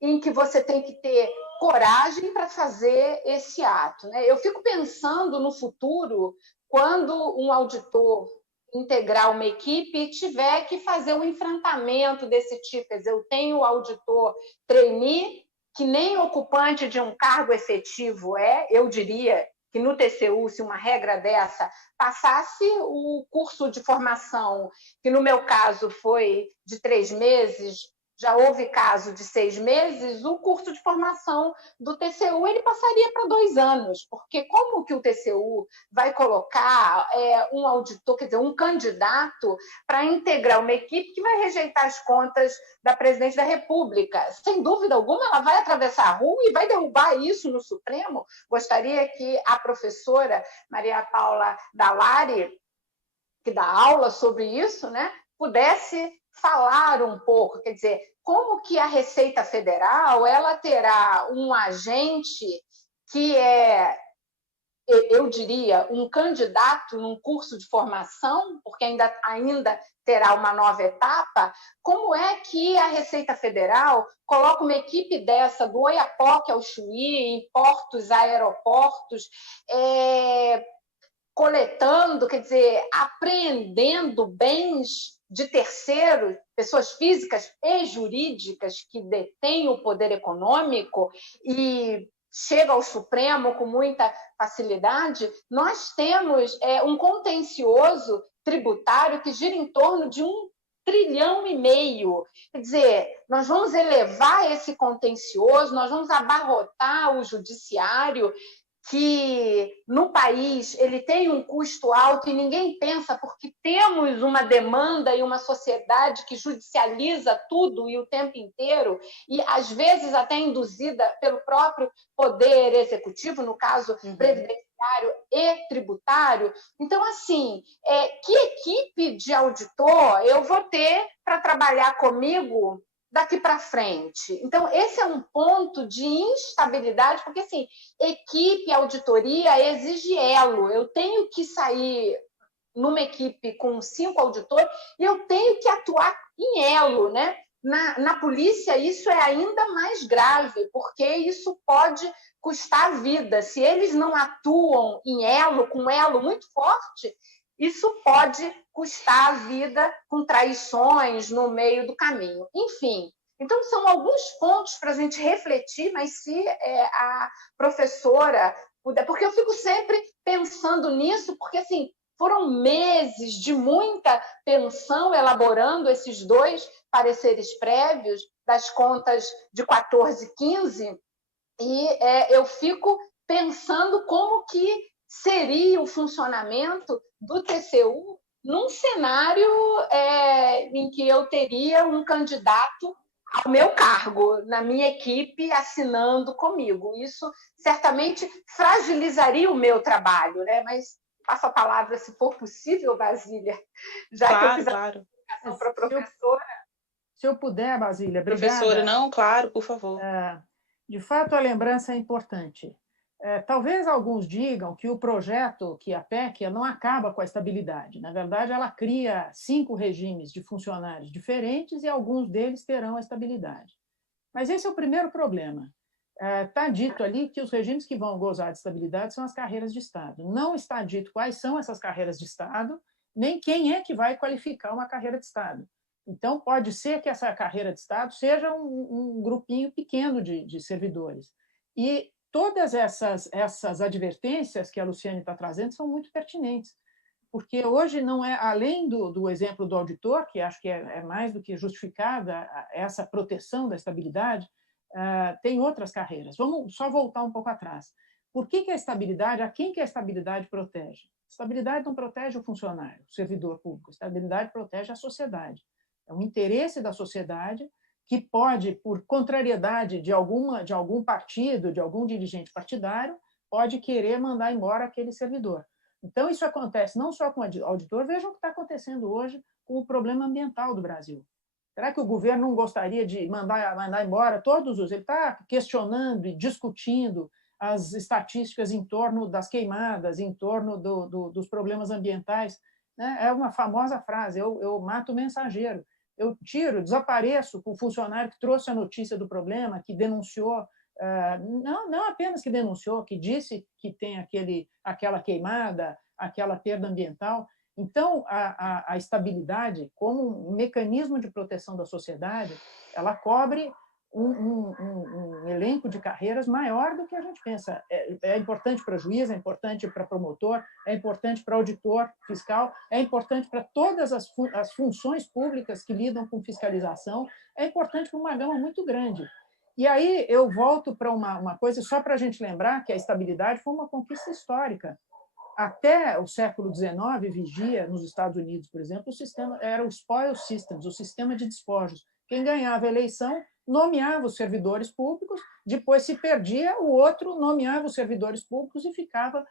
em que você tem que ter coragem para fazer esse ato, né? Eu fico pensando no futuro, quando um auditor integrar uma equipe e tiver que fazer um enfrentamento desse tipo. Quer dizer, eu tenho o auditor trainee, que nem ocupante de um cargo efetivo eu diria que no TCU, se uma regra dessa passasse o curso de formação, que no meu caso foi de 3 meses, já houve caso de 6 meses, o curso de formação do TCU ele passaria para 2 anos, porque como que o TCU vai colocar um auditor, quer dizer, um candidato para integrar uma equipe que vai rejeitar as contas da presidente da República? Sem dúvida alguma, ela vai atravessar a rua e vai derrubar isso no Supremo. Gostaria que a professora Maria Paula Dallari, que dá aula sobre isso, né, pudesse falar um pouco, quer dizer, como que a Receita Federal ela terá um agente que eu diria, um candidato num curso de formação, porque ainda terá uma nova etapa. Como é que a Receita Federal coloca uma equipe dessa, do Oiapoque ao Chuí, em portos, aeroportos, coletando, quer dizer, apreendendo bens de terceiros, pessoas físicas e jurídicas que detêm o poder econômico e chega ao Supremo com muita facilidade? Nós temos um contencioso tributário que gira em torno de 1,5 trilhão. Quer dizer, nós vamos elevar esse contencioso, nós vamos abarrotar o judiciário, que no país ele tem um custo alto e ninguém pensa, porque temos uma demanda e uma sociedade que judicializa tudo e o tempo inteiro, e às vezes até induzida pelo próprio poder executivo, no caso previdenciário e tributário. Então, assim, que equipe de auditor eu vou ter para trabalhar comigo daqui para frente? Então, esse é um ponto de instabilidade, porque, assim, equipe, auditoria exige elo. Eu tenho que sair numa equipe com 5 auditores e eu tenho que atuar em elo, né? Na polícia, isso é ainda mais grave, porque isso pode custar a vida. Se eles não atuam em elo, com um elo muito forte, isso pode custar a vida com traições no meio do caminho. Enfim, então são alguns pontos para a gente refletir, mas se a professora puder, porque eu fico sempre pensando nisso, porque assim, foram meses de muita tensão elaborando esses 2 pareceres prévios das contas de 14 e 15, e eu fico pensando como que seria o funcionamento do TCU num cenário em que eu teria um candidato ao meu cargo, na minha equipe, assinando comigo. Isso certamente fragilizaria o meu trabalho, né? Mas passo a palavra, se for possível, Basília, já que eu fiz a apresentação para a professora. Se eu puder, Basília, obrigada. Professora, não, claro, por favor. De fato, a lembrança é importante. Talvez alguns digam que o projeto, que a PEC, não acaba com a estabilidade. Na verdade, ela cria 5 regimes de funcionários diferentes e alguns deles terão a estabilidade. Mas esse é o primeiro problema. Está dito ali que os regimes que vão gozar de estabilidade são as carreiras de Estado. Não está dito quais são essas carreiras de Estado, nem quem é que vai qualificar uma carreira de Estado. Então, pode ser que essa carreira de Estado seja um grupinho pequeno de servidores. E todas essas advertências que a Luciane está trazendo são muito pertinentes, porque hoje não é, além do exemplo do auditor, que acho que é mais do que justificada essa proteção da estabilidade, tem outras carreiras. Vamos só voltar um pouco atrás. Por que a estabilidade, a quem que a estabilidade protege? A estabilidade não protege o funcionário, o servidor público, a estabilidade protege a sociedade. É um interesse da sociedade que pode, por contrariedade de algum partido, de algum dirigente partidário, pode querer mandar embora aquele servidor. Então, isso acontece não só com o auditor, vejam o que está acontecendo hoje com o problema ambiental do Brasil. Será que o governo não gostaria de mandar embora todos os... Ele está questionando e discutindo as estatísticas em torno das queimadas, em torno dos problemas ambientais. É uma famosa frase, eu mato o mensageiro. Eu desapareço com o funcionário que trouxe a notícia do problema, que denunciou, não apenas que denunciou, que disse que tem aquela queimada, aquela perda ambiental. Então, a estabilidade, como um mecanismo de proteção da sociedade, ela cobre um elenco de carreiras maior do que a gente pensa. É importante para juiz, é importante para promotor, é importante para auditor fiscal, é importante para todas as funções públicas que lidam com fiscalização, é importante para uma gama muito grande. E aí eu volto para uma coisa, só para a gente lembrar que a estabilidade foi uma conquista histórica. Até o século XIX, vigia, nos Estados Unidos, por exemplo, o sistema era o spoil systems, o sistema de despojos. Quem ganhava a eleição nomeava os servidores públicos, depois se perdia, o outro nomeava os servidores públicos e ficava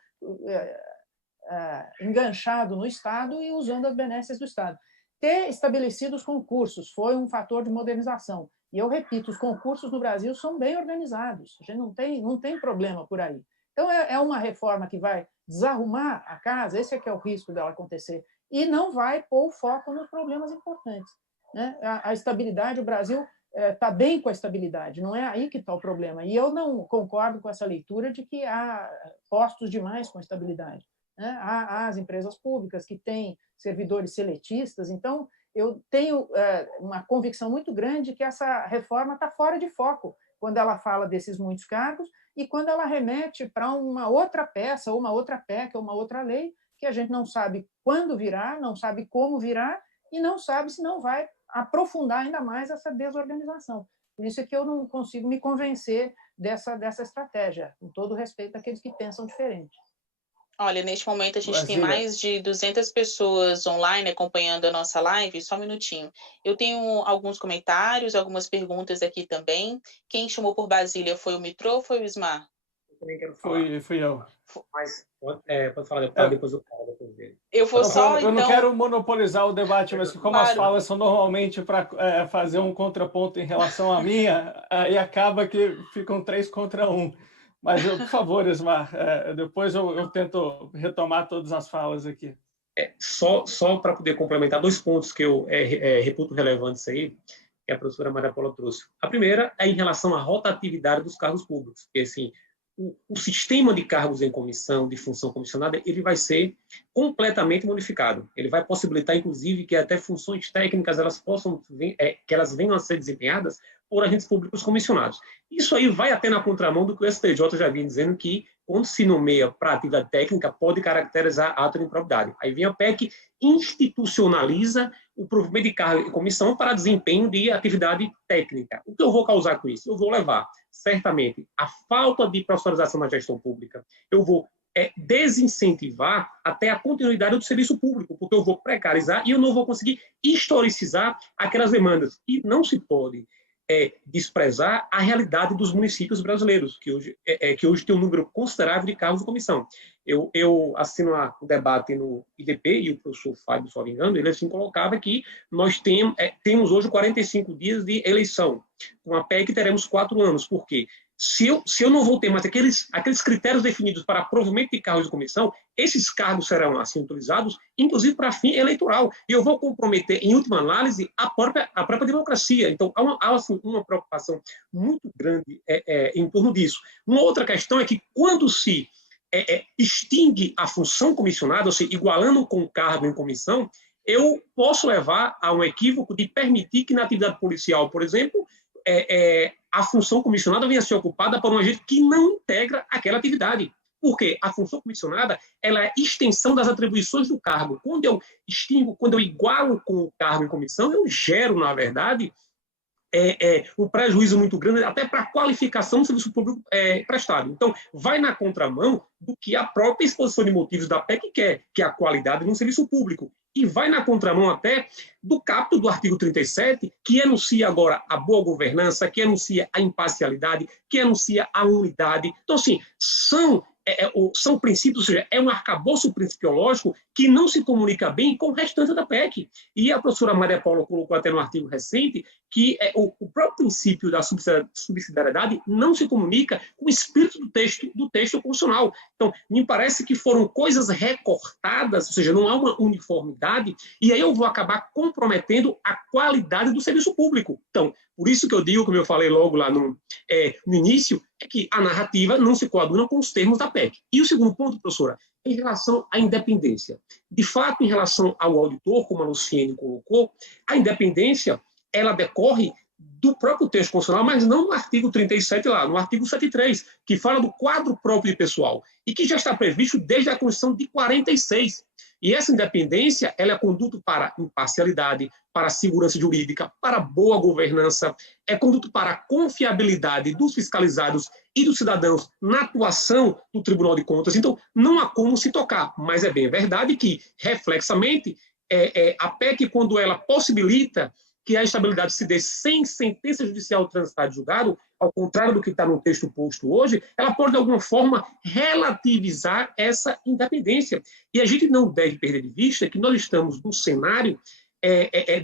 enganchado no Estado e usando as benesses do Estado. Ter estabelecido os concursos foi um fator de modernização. E eu repito, os concursos no Brasil são bem organizados, a gente não tem problema por aí. Então, é uma reforma que vai desarrumar a casa, esse é que é o risco dela acontecer, e não vai pôr o foco nos problemas importantes. Né? A estabilidade, o Brasil está bem com a estabilidade, não é aí que está o problema. E eu não concordo com essa leitura de que há postos demais com a estabilidade. Né? Há as empresas públicas que têm servidores seletistas, então eu tenho uma convicção muito grande que essa reforma está fora de foco quando ela fala desses muitos cargos e quando ela remete para uma outra peça, ou uma outra PEC, ou uma outra lei, que a gente não sabe quando virá, não sabe como virá e não sabe se não vai aprofundar ainda mais essa desorganização. Por isso é que eu não consigo me convencer dessa estratégia, com todo respeito àqueles que pensam diferente. Olha, neste momento a gente tem mais de 200 pessoas online acompanhando a nossa live. Só um minutinho. Eu tenho alguns comentários, algumas perguntas aqui também. Quem chamou por Basília foi o Mitrô ou foi o Ismar? Eu também quero falar. Fui eu. Mas pode falar depois eu falo depois dele. Eu vou só, eu não quero monopolizar o debate, mas como Claro. as falas são normalmente para fazer um contraponto em relação à minha, aí acaba que ficam 3 contra 1. Mas, por favor, Ismar, depois eu tento retomar todas as falas aqui. Só para poder complementar 2 pontos que eu reputo relevantes aí, que a professora Maria Paula trouxe. A primeira é em relação à rotatividade dos cargos públicos, porque, assim, o sistema de cargos em comissão, de função comissionada, ele vai ser completamente modificado. Ele vai possibilitar, inclusive, que até funções técnicas elas possam que elas venham a ser desempenhadas por agentes públicos comissionados. Isso aí vai até na contramão do que o STJ já vinha dizendo, que quando se nomeia para atividade técnica, pode caracterizar ato de improbidade. Aí vem a PEC, institucionaliza o provimento de cargo em comissão para desempenho de atividade técnica. O que eu vou causar com isso? Eu vou levar, certamente, a falta de profissionalização na gestão pública. Eu vou desincentivar até a continuidade do serviço público, porque eu vou precarizar e eu não vou conseguir historicizar aquelas demandas. E não se pode desprezar a realidade dos municípios brasileiros, que hoje tem um número considerável de cargos de comissão. Eu assino o debate no IDP, e o professor Fábio, se não me engano, ele assim colocava que nós temos hoje 45 dias de eleição. Com a PEC teremos 4 anos. Por quê? Se eu não vou ter mais aqueles critérios definidos para provimento de cargos de comissão, esses cargos serão assim utilizados, inclusive para fim eleitoral. E eu vou comprometer, em última análise, a própria democracia. Então, há assim, uma preocupação muito grande em torno disso. Uma outra questão é que, quando se extingue a função comissionada, ou seja, igualando com o cargo em comissão, eu posso levar a um equívoco de permitir que, na atividade policial, por exemplo, a função comissionada venha a ser ocupada por um agente que não integra aquela atividade. Porque a função comissionada ela é extensão das atribuições do cargo. Quando eu extingo, quando eu igualo com o cargo em comissão, eu gero, na verdade, um prejuízo muito grande até para a qualificação do serviço público prestado. Então, vai na contramão do que a própria exposição de motivos da PEC quer, que é a qualidade no serviço público. E vai na contramão até do caput do artigo 37, que enuncia agora a boa governança, que enuncia a imparcialidade, que enuncia a unidade. Então, assim, são princípios, ou seja, é um arcabouço principiológico que não se comunica bem com o restante da PEC. E a professora Maria Paula colocou até no artigo recente que o próprio princípio da subsidiariedade não se comunica com o espírito do texto constitucional. Então, me parece que foram coisas recortadas, ou seja, não há uma uniformidade, e aí eu vou acabar comprometendo a qualidade do serviço público. Então, por isso que eu digo, como eu falei logo lá no início, é que a narrativa não se coaduna com os termos da PEC. E o segundo ponto, professora, em relação à independência. De fato, em relação ao auditor, como a Luciene colocou, a independência ela decorre do próprio texto constitucional, mas não no artigo 37 lá, no artigo 73, que fala do quadro próprio de pessoal, e que já está previsto desde a Constituição de 46. E essa independência ela é conduto para imparcialidade, para segurança jurídica, para boa governança, é conduto para a confiabilidade dos fiscalizados e dos cidadãos na atuação do Tribunal de Contas. Então, não há como se tocar, mas é bem verdade que, reflexamente, a PEC, quando ela possibilita que a estabilidade se dê sem sentença judicial transitada de julgado, ao contrário do que está no texto posto hoje, ela pode, de alguma forma, relativizar essa independência. E a gente não deve perder de vista que nós estamos num cenário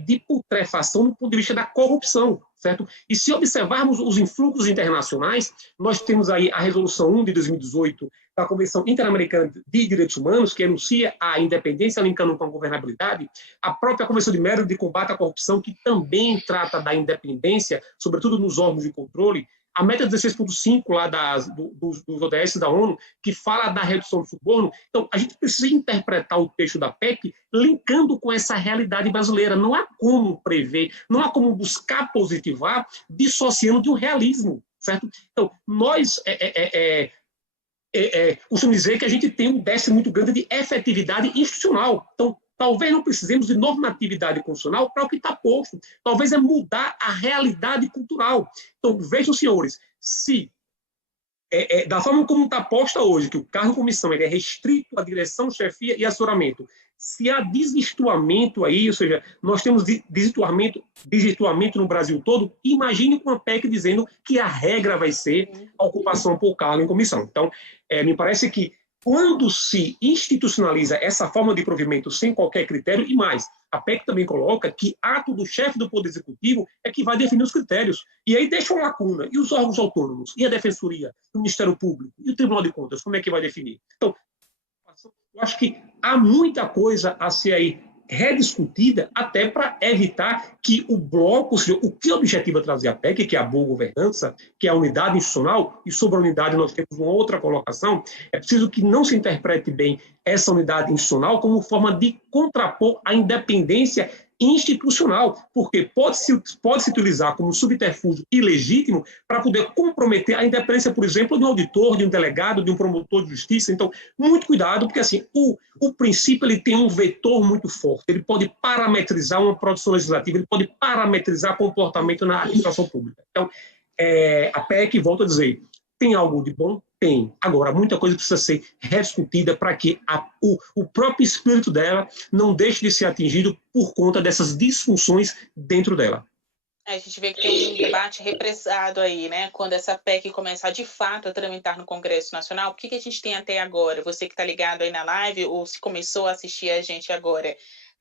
de putrefação do ponto de vista da corrupção, certo? E se observarmos os influxos internacionais, nós temos aí a Resolução 1 de 2018 da Convenção Interamericana de Direitos Humanos, que enuncia a independência linkando com a governabilidade, a própria Convenção de Mérito de Combate à Corrupção, que também trata da independência, sobretudo nos órgãos de controle, a meta 16.5 lá dos ODS da ONU, que fala da redução do suborno. Então, a gente precisa interpretar o texto da PEC linkando com essa realidade brasileira. Não há como prever, não há como buscar positivar, dissociando de um realismo, certo? Então, nós costumo dizer que a gente tem um déficit muito grande de efetividade institucional. Então, talvez não precisemos de normatividade constitucional para o que está posto. Talvez é mudar a realidade cultural. Então, vejam, senhores, se da forma como está posta hoje, que o cargo comissão ele é restrito à direção, chefia e assessoramento, se há desvirtuamento aí, ou seja, nós temos desvirtuamento no Brasil todo, imagine com a PEC dizendo que a regra vai ser a ocupação por cargo em comissão. Então, me parece que quando se institucionaliza essa forma de provimento sem qualquer critério, e mais, a PEC também coloca que ato do chefe do Poder Executivo é que vai definir os critérios. E aí deixa uma lacuna. E os órgãos autônomos? E a Defensoria? O Ministério Público? E o Tribunal de Contas? Como é que vai definir? Então, eu acho que há muita coisa a ser aí rediscutida até para evitar que o bloco, ou seja, o que objetiva trazer a PEC, que é a boa governança, que é a unidade institucional, e sobre a unidade nós temos uma outra colocação, é preciso que não se interprete bem essa unidade institucional como forma de contrapor a independência institucional, porque pode-se utilizar como subterfúgio ilegítimo para poder comprometer a independência, por exemplo, de um auditor, de um delegado, de um promotor de justiça. Então, muito cuidado, porque assim, o princípio ele tem um vetor muito forte, ele pode parametrizar uma produção legislativa, ele pode parametrizar comportamento na administração pública. Então, a PEC, volto a dizer, tem algo de bom? Tem. Agora, muita coisa precisa ser rediscutida para que o próprio espírito dela não deixe de ser atingido por conta dessas disfunções dentro dela. A gente vê que tem um debate represado aí, né? Quando essa PEC começar de fato a tramitar no Congresso Nacional, o que a gente tem até agora? Você que está ligado aí na live ou se começou a assistir a gente agora,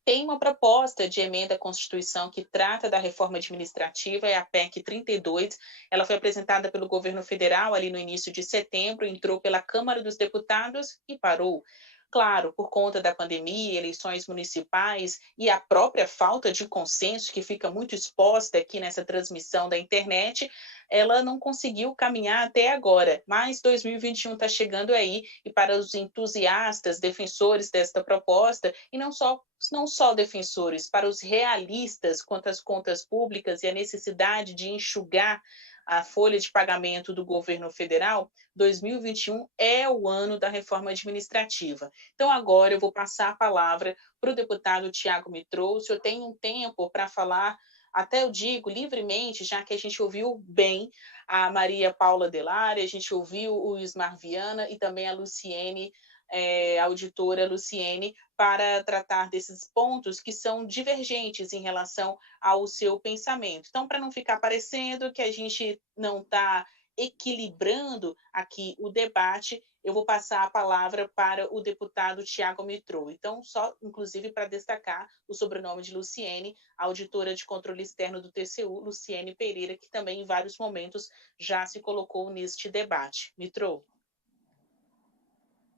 tem uma proposta de emenda à Constituição que trata da reforma administrativa, é a PEC 32. Ela foi apresentada pelo governo federal ali no início de setembro, entrou pela Câmara dos Deputados e parou. Claro, por conta da pandemia, eleições municipais e a própria falta de consenso, que fica muito exposta aqui nessa transmissão da internet, ela não conseguiu caminhar até agora. Mas 2021 está chegando aí, e para os entusiastas, defensores desta proposta, e não só defensores, para os realistas quanto às contas públicas e a necessidade de enxugar a folha de pagamento do governo federal, 2021 é o ano da reforma administrativa. Então, agora eu vou passar a palavra para o deputado Tiago Mitrou. Se eu tenho um tempo para falar, até eu digo livremente, já que a gente ouviu bem a Maria Paula Delari, a gente ouviu o Ismar Viana e também a Luciene, a auditora Luciene, para tratar desses pontos que são divergentes em relação ao seu pensamento. Então, para não ficar parecendo que a gente não está equilibrando aqui o debate, eu vou passar a palavra para o deputado Tiago Mitrou. Então, só, inclusive, para destacar o sobrenome de Luciene, auditora de controle externo do TCU, Luciene Pereira, que também em vários momentos já se colocou neste debate. Mitrou.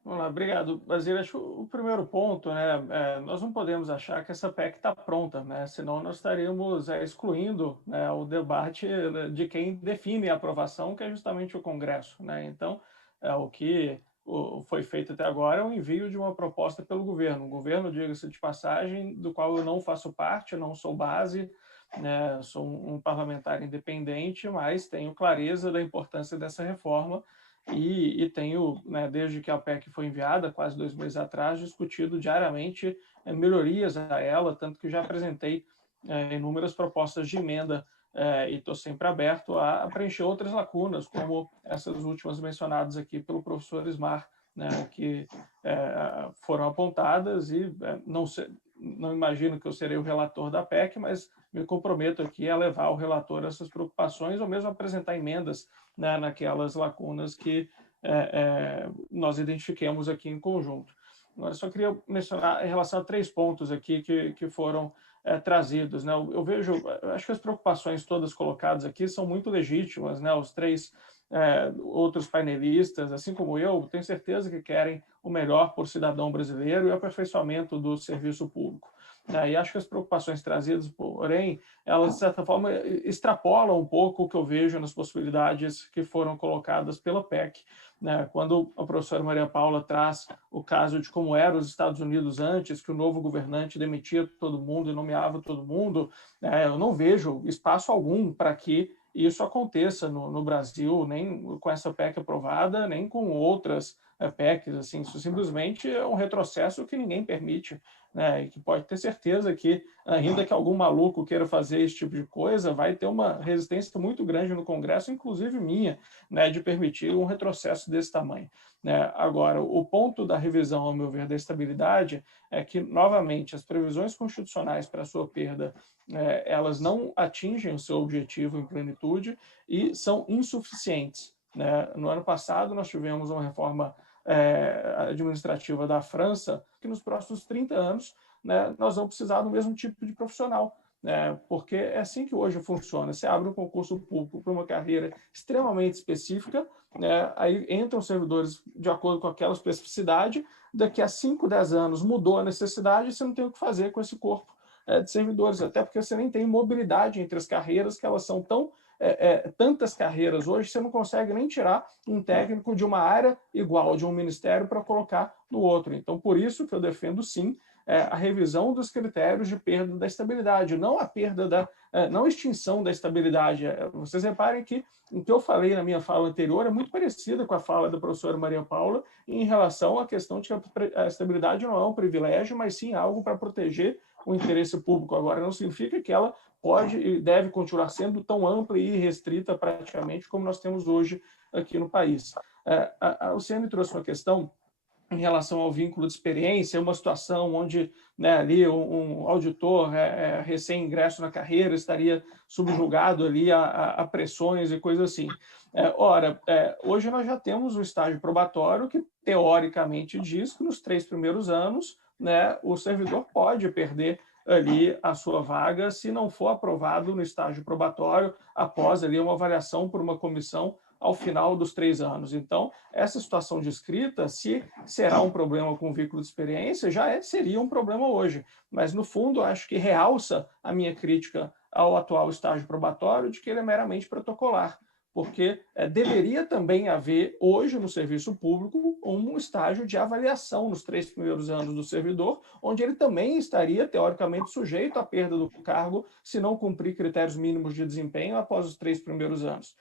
Vamos lá, obrigado. Basílio, acho que o primeiro ponto, né, nós não podemos achar que essa PEC está pronta, né, senão nós estaríamos excluindo, né, o debate de quem define a aprovação, que é justamente o Congresso, né. Então, o que foi feito até agora é o envio de uma proposta pelo governo. O governo, diga-se de passagem, do qual eu não faço parte, eu não sou base, né, sou um parlamentar independente, mas tenho clareza da importância dessa reforma. E tenho, né, desde que a PEC foi enviada, quase 2 meses atrás, discutido diariamente melhorias a ela, tanto que já apresentei inúmeras propostas de emenda e estou sempre aberto a preencher outras lacunas, como essas últimas mencionadas aqui pelo professor Ismar, né, que foram apontadas e não imagino que eu serei o relator da PEC, mas me comprometo aqui a levar ao relator essas preocupações ou mesmo apresentar emendas, né, naquelas lacunas que nós identifiquemos aqui em conjunto. Agora, só queria mencionar em relação a 3 pontos aqui que foram trazidos, né? Acho que as preocupações todas colocadas aqui são muito legítimas, né? Os 3 outros painelistas, assim como eu, tenho certeza que querem o melhor por cidadão brasileiro e o aperfeiçoamento do serviço público. E acho que as preocupações trazidas, porém, elas, de certa forma, extrapolam um pouco o que eu vejo nas possibilidades que foram colocadas pela PEC. Quando a professora Maria Paula traz o caso de como eram os Estados Unidos antes, que o novo governante demitia todo mundo e nomeava todo mundo, eu não vejo espaço algum para que isso aconteça no Brasil, nem com essa PEC aprovada, nem com outras PECs. Assim, isso simplesmente é um retrocesso que ninguém permite, né? E que pode ter certeza que, ainda que algum maluco queira fazer esse tipo de coisa, vai ter uma resistência muito grande no Congresso, inclusive minha, né, de permitir um retrocesso desse tamanho. Agora, o ponto da revisão, ao meu ver, da estabilidade é que, novamente, as previsões constitucionais para a sua perda, elas não atingem o seu objetivo em plenitude e são insuficientes. No ano passado, nós tivemos uma reforma administrativa da França que, nos próximos 30 anos, nós vamos precisar do mesmo tipo de profissional. Porque é assim que hoje funciona. Você abre um concurso público para uma carreira extremamente específica, aí entram servidores de acordo com aquela especificidade, daqui a 5, 10 anos mudou a necessidade e você não tem o que fazer com esse corpo de servidores, até porque você nem tem mobilidade entre as carreiras, que elas são tantas carreiras hoje, você não consegue nem tirar um técnico de uma área igual de um ministério para colocar no outro. Então, por isso que eu defendo, sim, a revisão dos critérios de perda da estabilidade, não a perda não a extinção da estabilidade. Vocês reparem que o que eu falei na minha fala anterior é muito parecida com a fala da professora Maria Paula em relação à questão de que a estabilidade não é um privilégio, mas sim algo para proteger o interesse público. Agora, não significa que ela pode e deve continuar sendo tão ampla e restrita praticamente como nós temos hoje aqui no país. A Luciane trouxe uma questão em relação ao vínculo de experiência, uma situação onde ali um auditor recém-ingresso na carreira estaria subjugado ali a pressões e coisas assim. Hoje nós já temos o estágio probatório que, teoricamente, diz que nos 3 primeiros anos o servidor pode perder ali a sua vaga se não for aprovado no estágio probatório após ali uma avaliação por uma comissão ao final dos 3 anos. Então, essa situação descrita, se será um problema com o vínculo de experiência, seria um problema hoje. Mas, no fundo, acho que realça a minha crítica ao atual estágio probatório de que ele é meramente protocolar, porque deveria também haver, hoje, no serviço público, um estágio de avaliação nos 3 primeiros anos do servidor, onde ele também estaria, teoricamente, sujeito à perda do cargo se não cumprir critérios mínimos de desempenho após os 3 primeiros anos.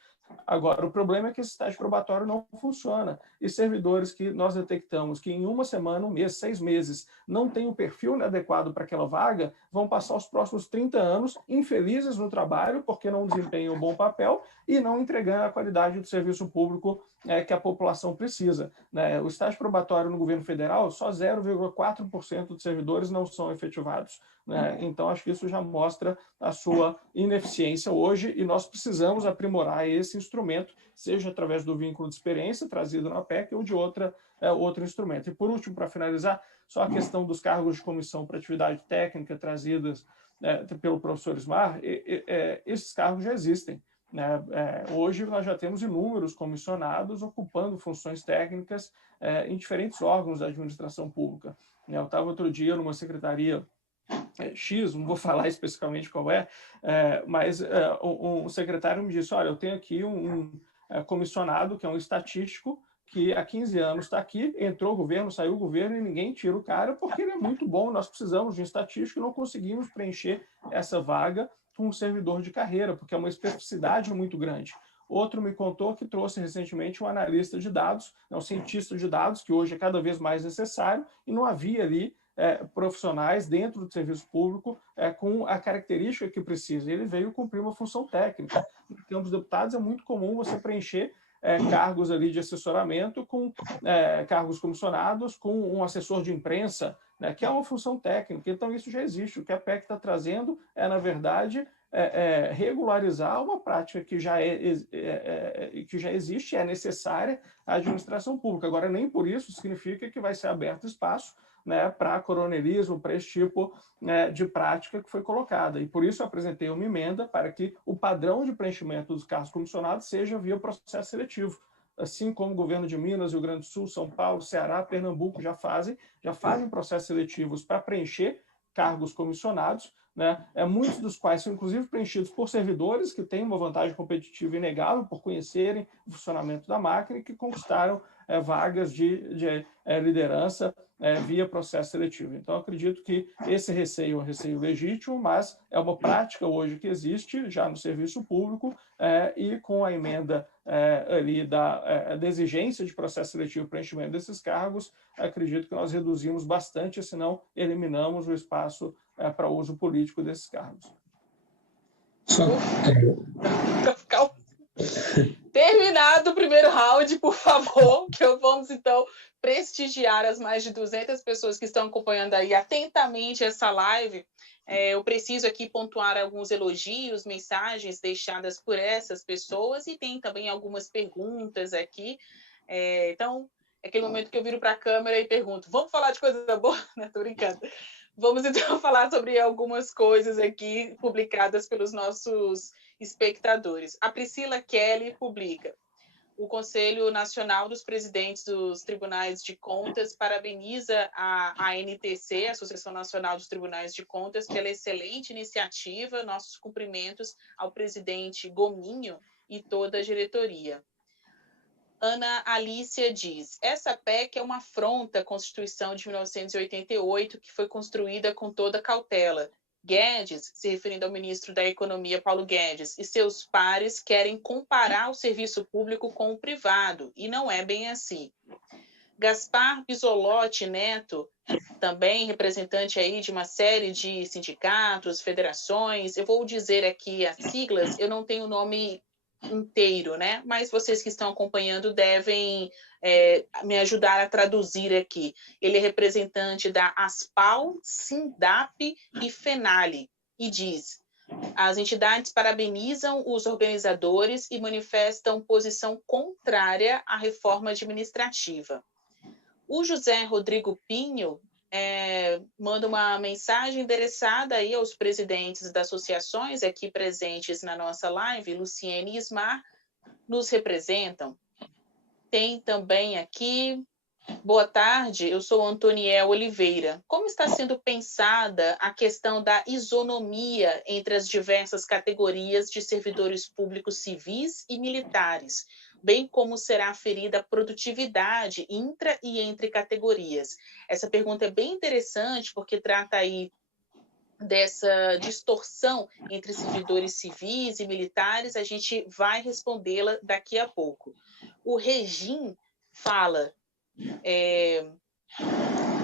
Agora, o problema é que esse estágio probatório não funciona. E servidores que nós detectamos que em 1 semana, 1 mês, 6 meses, não têm o perfil adequado para aquela vaga, vão passar os próximos 30 anos infelizes no trabalho, porque não desempenham um bom papel e não entregando a qualidade do serviço público que a população precisa. O estágio probatório no governo federal, só 0,4% dos servidores não são efetivados. Então, acho que isso já mostra a sua ineficiência hoje e nós precisamos aprimorar esse instrumento, seja através do vínculo de experiência trazido na PEC ou de outro instrumento. E, por último, para finalizar, só a questão dos cargos de comissão para atividade técnica trazidas pelo professor Ismar, esses cargos já existem. Hoje nós já temos inúmeros comissionados ocupando funções técnicas em diferentes órgãos da administração pública. Eu estava outro dia numa secretaria X, não vou falar especificamente qual mas um secretário me disse, olha, eu tenho aqui um comissionado que é um estatístico que há 15 anos está aqui, entrou o governo, saiu o governo e ninguém tira o cara porque ele é muito bom, nós precisamos de um estatístico e não conseguimos preencher essa vaga com um servidor de carreira, porque é uma especificidade muito grande. Outro me contou que trouxe recentemente um analista de dados, um cientista de dados, que hoje é cada vez mais necessário, e não havia ali profissionais dentro do serviço público com a característica que precisa. Ele veio cumprir uma função técnica. No campo dos deputados é muito comum você preencher cargos ali de assessoramento com cargos comissionados, com um assessor de imprensa, que é uma função técnica. Então, isso já existe. O que a PEC está trazendo na verdade, regularizar uma prática que já existe, é necessária à administração pública. Agora, nem por isso significa que vai ser aberto espaço para coronelismo, para esse tipo de prática que foi colocada. E por isso eu apresentei uma emenda para que o padrão de preenchimento dos cargos comissionados seja via processo seletivo. Assim como o governo de Minas, Rio Grande do Sul, São Paulo, Ceará, Pernambuco já fazem processos seletivos para preencher cargos comissionados, muitos dos quais são inclusive preenchidos por servidores que têm uma vantagem competitiva inegável por conhecerem o funcionamento da máquina e que conquistaram vagas de liderança via processo seletivo. Então, acredito que esse receio é um receio legítimo, mas é uma prática hoje que existe já no serviço público, e com a emenda ali da exigência de processo seletivo para preenchimento desses cargos, acredito que nós reduzimos bastante, se não eliminamos o espaço para uso político desses cargos. Terminado o primeiro round, por favor, que vamos, então, prestigiar as mais de 200 pessoas que estão acompanhando aí atentamente essa live. Eu preciso aqui pontuar alguns elogios, mensagens deixadas por essas pessoas, e tem também algumas perguntas aqui. Então, é aquele momento que eu viro para a câmera e pergunto: vamos falar de coisa boa? Não, estou brincando. Vamos, então, falar sobre algumas coisas aqui publicadas pelos nossos espectadores. A Priscila Kelly publica: o Conselho Nacional dos Presidentes dos Tribunais de Contas parabeniza a ANTC, Associação Nacional dos Tribunais de Contas, pela excelente iniciativa. Nossos cumprimentos ao presidente Gominho e toda a diretoria. Ana Alícia diz: essa PEC é uma afronta à Constituição de 1988, que foi construída com toda cautela. Guedes, se referindo ao ministro da Economia, Paulo Guedes, e seus pares querem comparar o serviço público com o privado, e não é bem assim. Gaspar Bisolotti Neto, também representante aí de uma série de sindicatos, federações, eu vou dizer aqui as siglas, eu não tenho o nome inteiro, né? Mas vocês que estão acompanhando devem me ajudar a traduzir aqui. Ele é representante da ASPAL, SINDAP e FENALE, e diz: as entidades parabenizam os organizadores e manifestam posição contrária à reforma administrativa. O José Rodrigo Pinho manda uma mensagem endereçada aí aos presidentes das associações aqui presentes na nossa live. Luciene e Ismar nos representam. Tem também aqui: boa tarde, eu sou Antoniel Oliveira. Como está sendo pensada a questão da isonomia entre as diversas categorias de servidores públicos civis e militares, bem como será aferida a produtividade intra e entre categorias? Essa pergunta é bem interessante, porque trata aí dessa distorção entre servidores civis e militares. A gente vai respondê-la daqui a pouco. O Regim fala: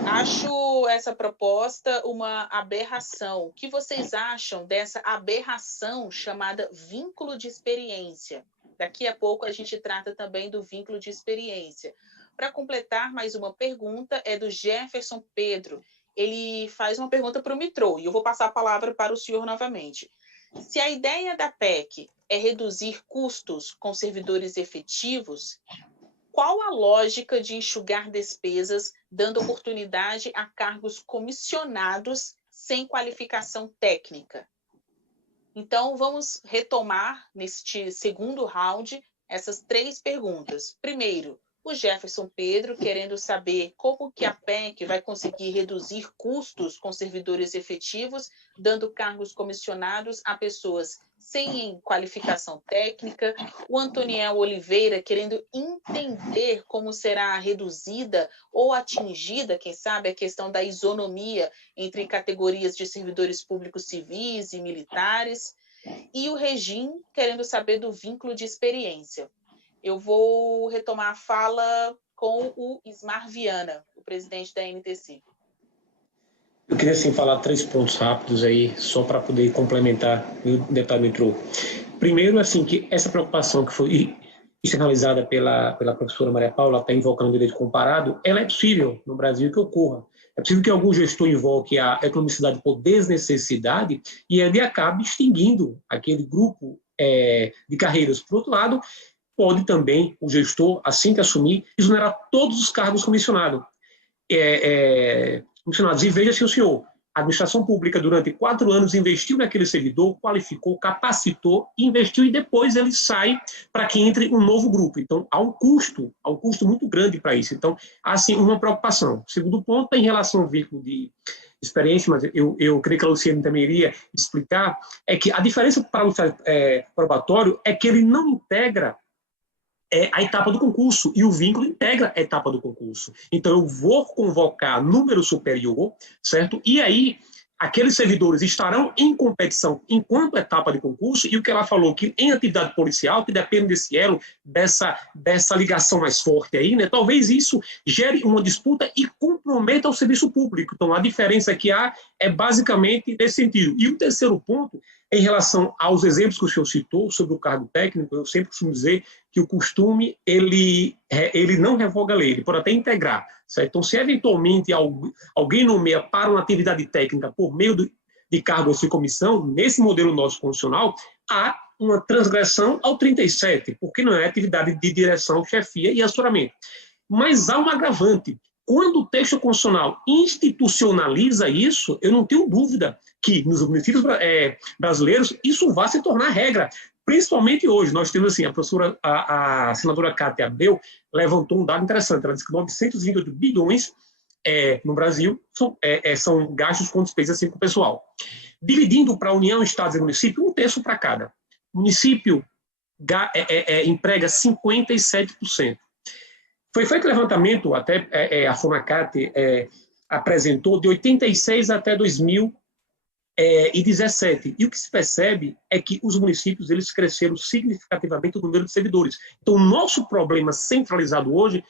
acho essa proposta uma aberração. O que vocês acham dessa aberração chamada vínculo de experiência? Daqui a pouco a gente trata também do vínculo de experiência. Para completar, mais uma pergunta é do Jefferson Pedro. Ele faz uma pergunta para o Mitrô, e eu vou passar a palavra para o senhor novamente. Se a ideia da PEC é reduzir custos com servidores efetivos, qual a lógica de enxugar despesas, dando oportunidade a cargos comissionados sem qualificação técnica? Então, vamos retomar neste segundo round essas três perguntas. Primeiro, o Jefferson Pedro querendo saber como que a PEC vai conseguir reduzir custos com servidores efetivos, dando cargos comissionados a pessoas sem qualificação técnica. O Antoniel Oliveira querendo entender como será reduzida ou atingida, quem sabe, a questão da isonomia entre categorias de servidores públicos civis e militares. E o Regim querendo saber do vínculo de experiência. Eu vou retomar a fala com o Ismar Viana, o presidente da ANTC. Eu queria, assim, falar 3 pontos rápidos aí, só para poder complementar o deputado Mitrô. Primeiro, assim, que essa preocupação que foi externalizada pela professora Maria Paula, está invocando o direito comparado, ela é possível no Brasil que ocorra. É possível que algum gestor invoque a economicidade por desnecessidade e ele acabe extinguindo aquele grupo de carreiras. Por outro lado, pode também o gestor, assim que assumir, exonerar todos os cargos comissionados. E veja assim, o senhor, a administração pública durante 4 anos investiu naquele servidor, qualificou, capacitou, investiu e depois ele sai para que entre um novo grupo. Então, há um custo muito grande para isso. Então, há assim uma preocupação. O segundo ponto é em relação ao vínculo de experiência, mas eu creio que a Luciane também iria explicar, é que a diferença para o probatório é que ele não integra é a etapa do concurso, e o vínculo integra a etapa do concurso. Então, eu vou convocar número superior, certo? E aí, aqueles servidores estarão em competição enquanto etapa de concurso, e o que ela falou, que em atividade policial, que depende desse elo, dessa ligação mais forte aí, né? Talvez isso gere uma disputa e comprometa o serviço público. Então, a diferença que há é basicamente nesse sentido. E o terceiro ponto, em relação aos exemplos que o senhor citou sobre o cargo técnico, eu sempre costumo dizer que o costume, ele não revoga a lei, ele pode até integrar. Certo? Então, se eventualmente alguém nomeia para uma atividade técnica por meio de cargo ou comissão, nesse modelo nosso constitucional, há uma transgressão ao 37, porque não é atividade de direção, chefia e assessoramento. Mas há um agravante. Quando o texto constitucional institucionaliza isso, eu não tenho dúvida que nos municípios brasileiros isso vai se tornar regra. Principalmente hoje, nós temos assim, a senadora Cátia Abreu levantou um dado interessante, ela disse que 928 bilhões no Brasil são gastos com despesas assim, com o pessoal. Dividindo para a União, Estados e município, 1/3 para cada. O município emprega 57%. Foi feito levantamento, até a Fonacate apresentou, de 86 até 2017. E o que se percebe é que os municípios eles cresceram significativamente o número de servidores. Então, o nosso problema centralizado hoje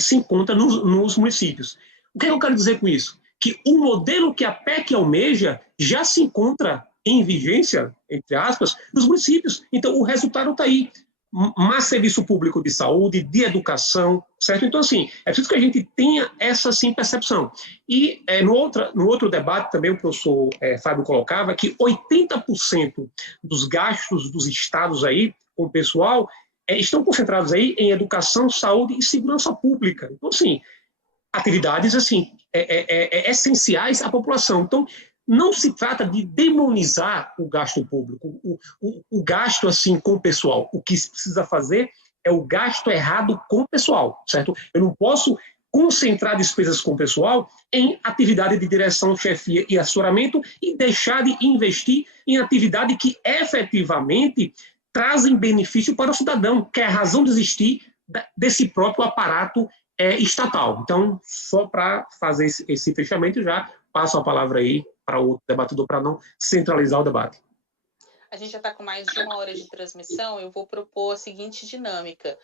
se encontra nos municípios. O que eu quero dizer com isso? Que o modelo que a PEC almeja já se encontra em vigência, entre aspas, nos municípios. Então, o resultado está aí. Mais serviço público de saúde, de educação, certo? Então, assim, é preciso que a gente tenha essa, sim, percepção. E no outro debate também o professor Fábio colocava que 80% dos gastos dos estados aí, com o pessoal, estão concentrados aí em educação, saúde e segurança pública. Então, assim, atividades, assim, essenciais à população. Então, não se trata de demonizar o gasto público, o gasto assim com o pessoal. O que se precisa fazer é o gasto errado com o pessoal, certo? Eu não posso concentrar despesas com o pessoal em atividade de direção, chefia e assessoramento e deixar de investir em atividade que efetivamente trazem benefício para o cidadão, que é a razão de existir desse próprio aparato estatal. Então, só para fazer esse fechamento, já passo a palavra aí para o outro debatedor, para não centralizar o debate. A gente já está com mais de 1 hora de transmissão, eu vou propor a seguinte dinâmica.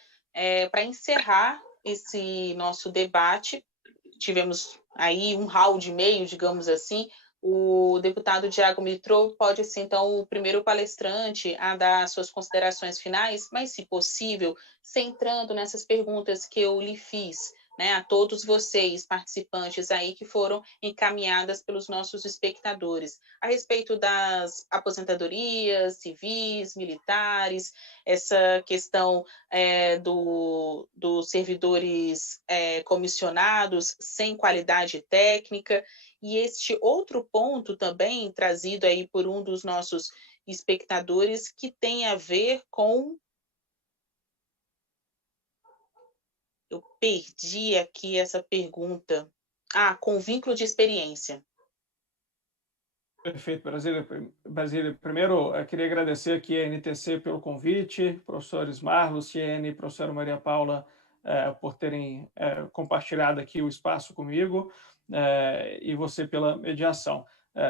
Para encerrar esse nosso debate, tivemos aí um round e meio, digamos assim, o deputado Diago Mitrô pode ser, então, o primeiro palestrante a dar suas considerações finais, mas, se possível, centrando nessas perguntas que eu lhe fiz, né, a todos vocês, participantes aí, que foram encaminhadas pelos nossos espectadores, a respeito das aposentadorias civis, militares, essa questão dos servidores comissionados sem qualidade técnica, e este outro ponto também, trazido aí por um dos nossos espectadores, que tem a ver com... Eu perdi aqui essa pergunta. Com vínculo de experiência. Perfeito, Brasília. Primeiro, eu queria agradecer aqui a NTC pelo convite, professores Mar, Luciene e professora Maria Paula por terem compartilhado aqui o espaço comigo e você pela mediação.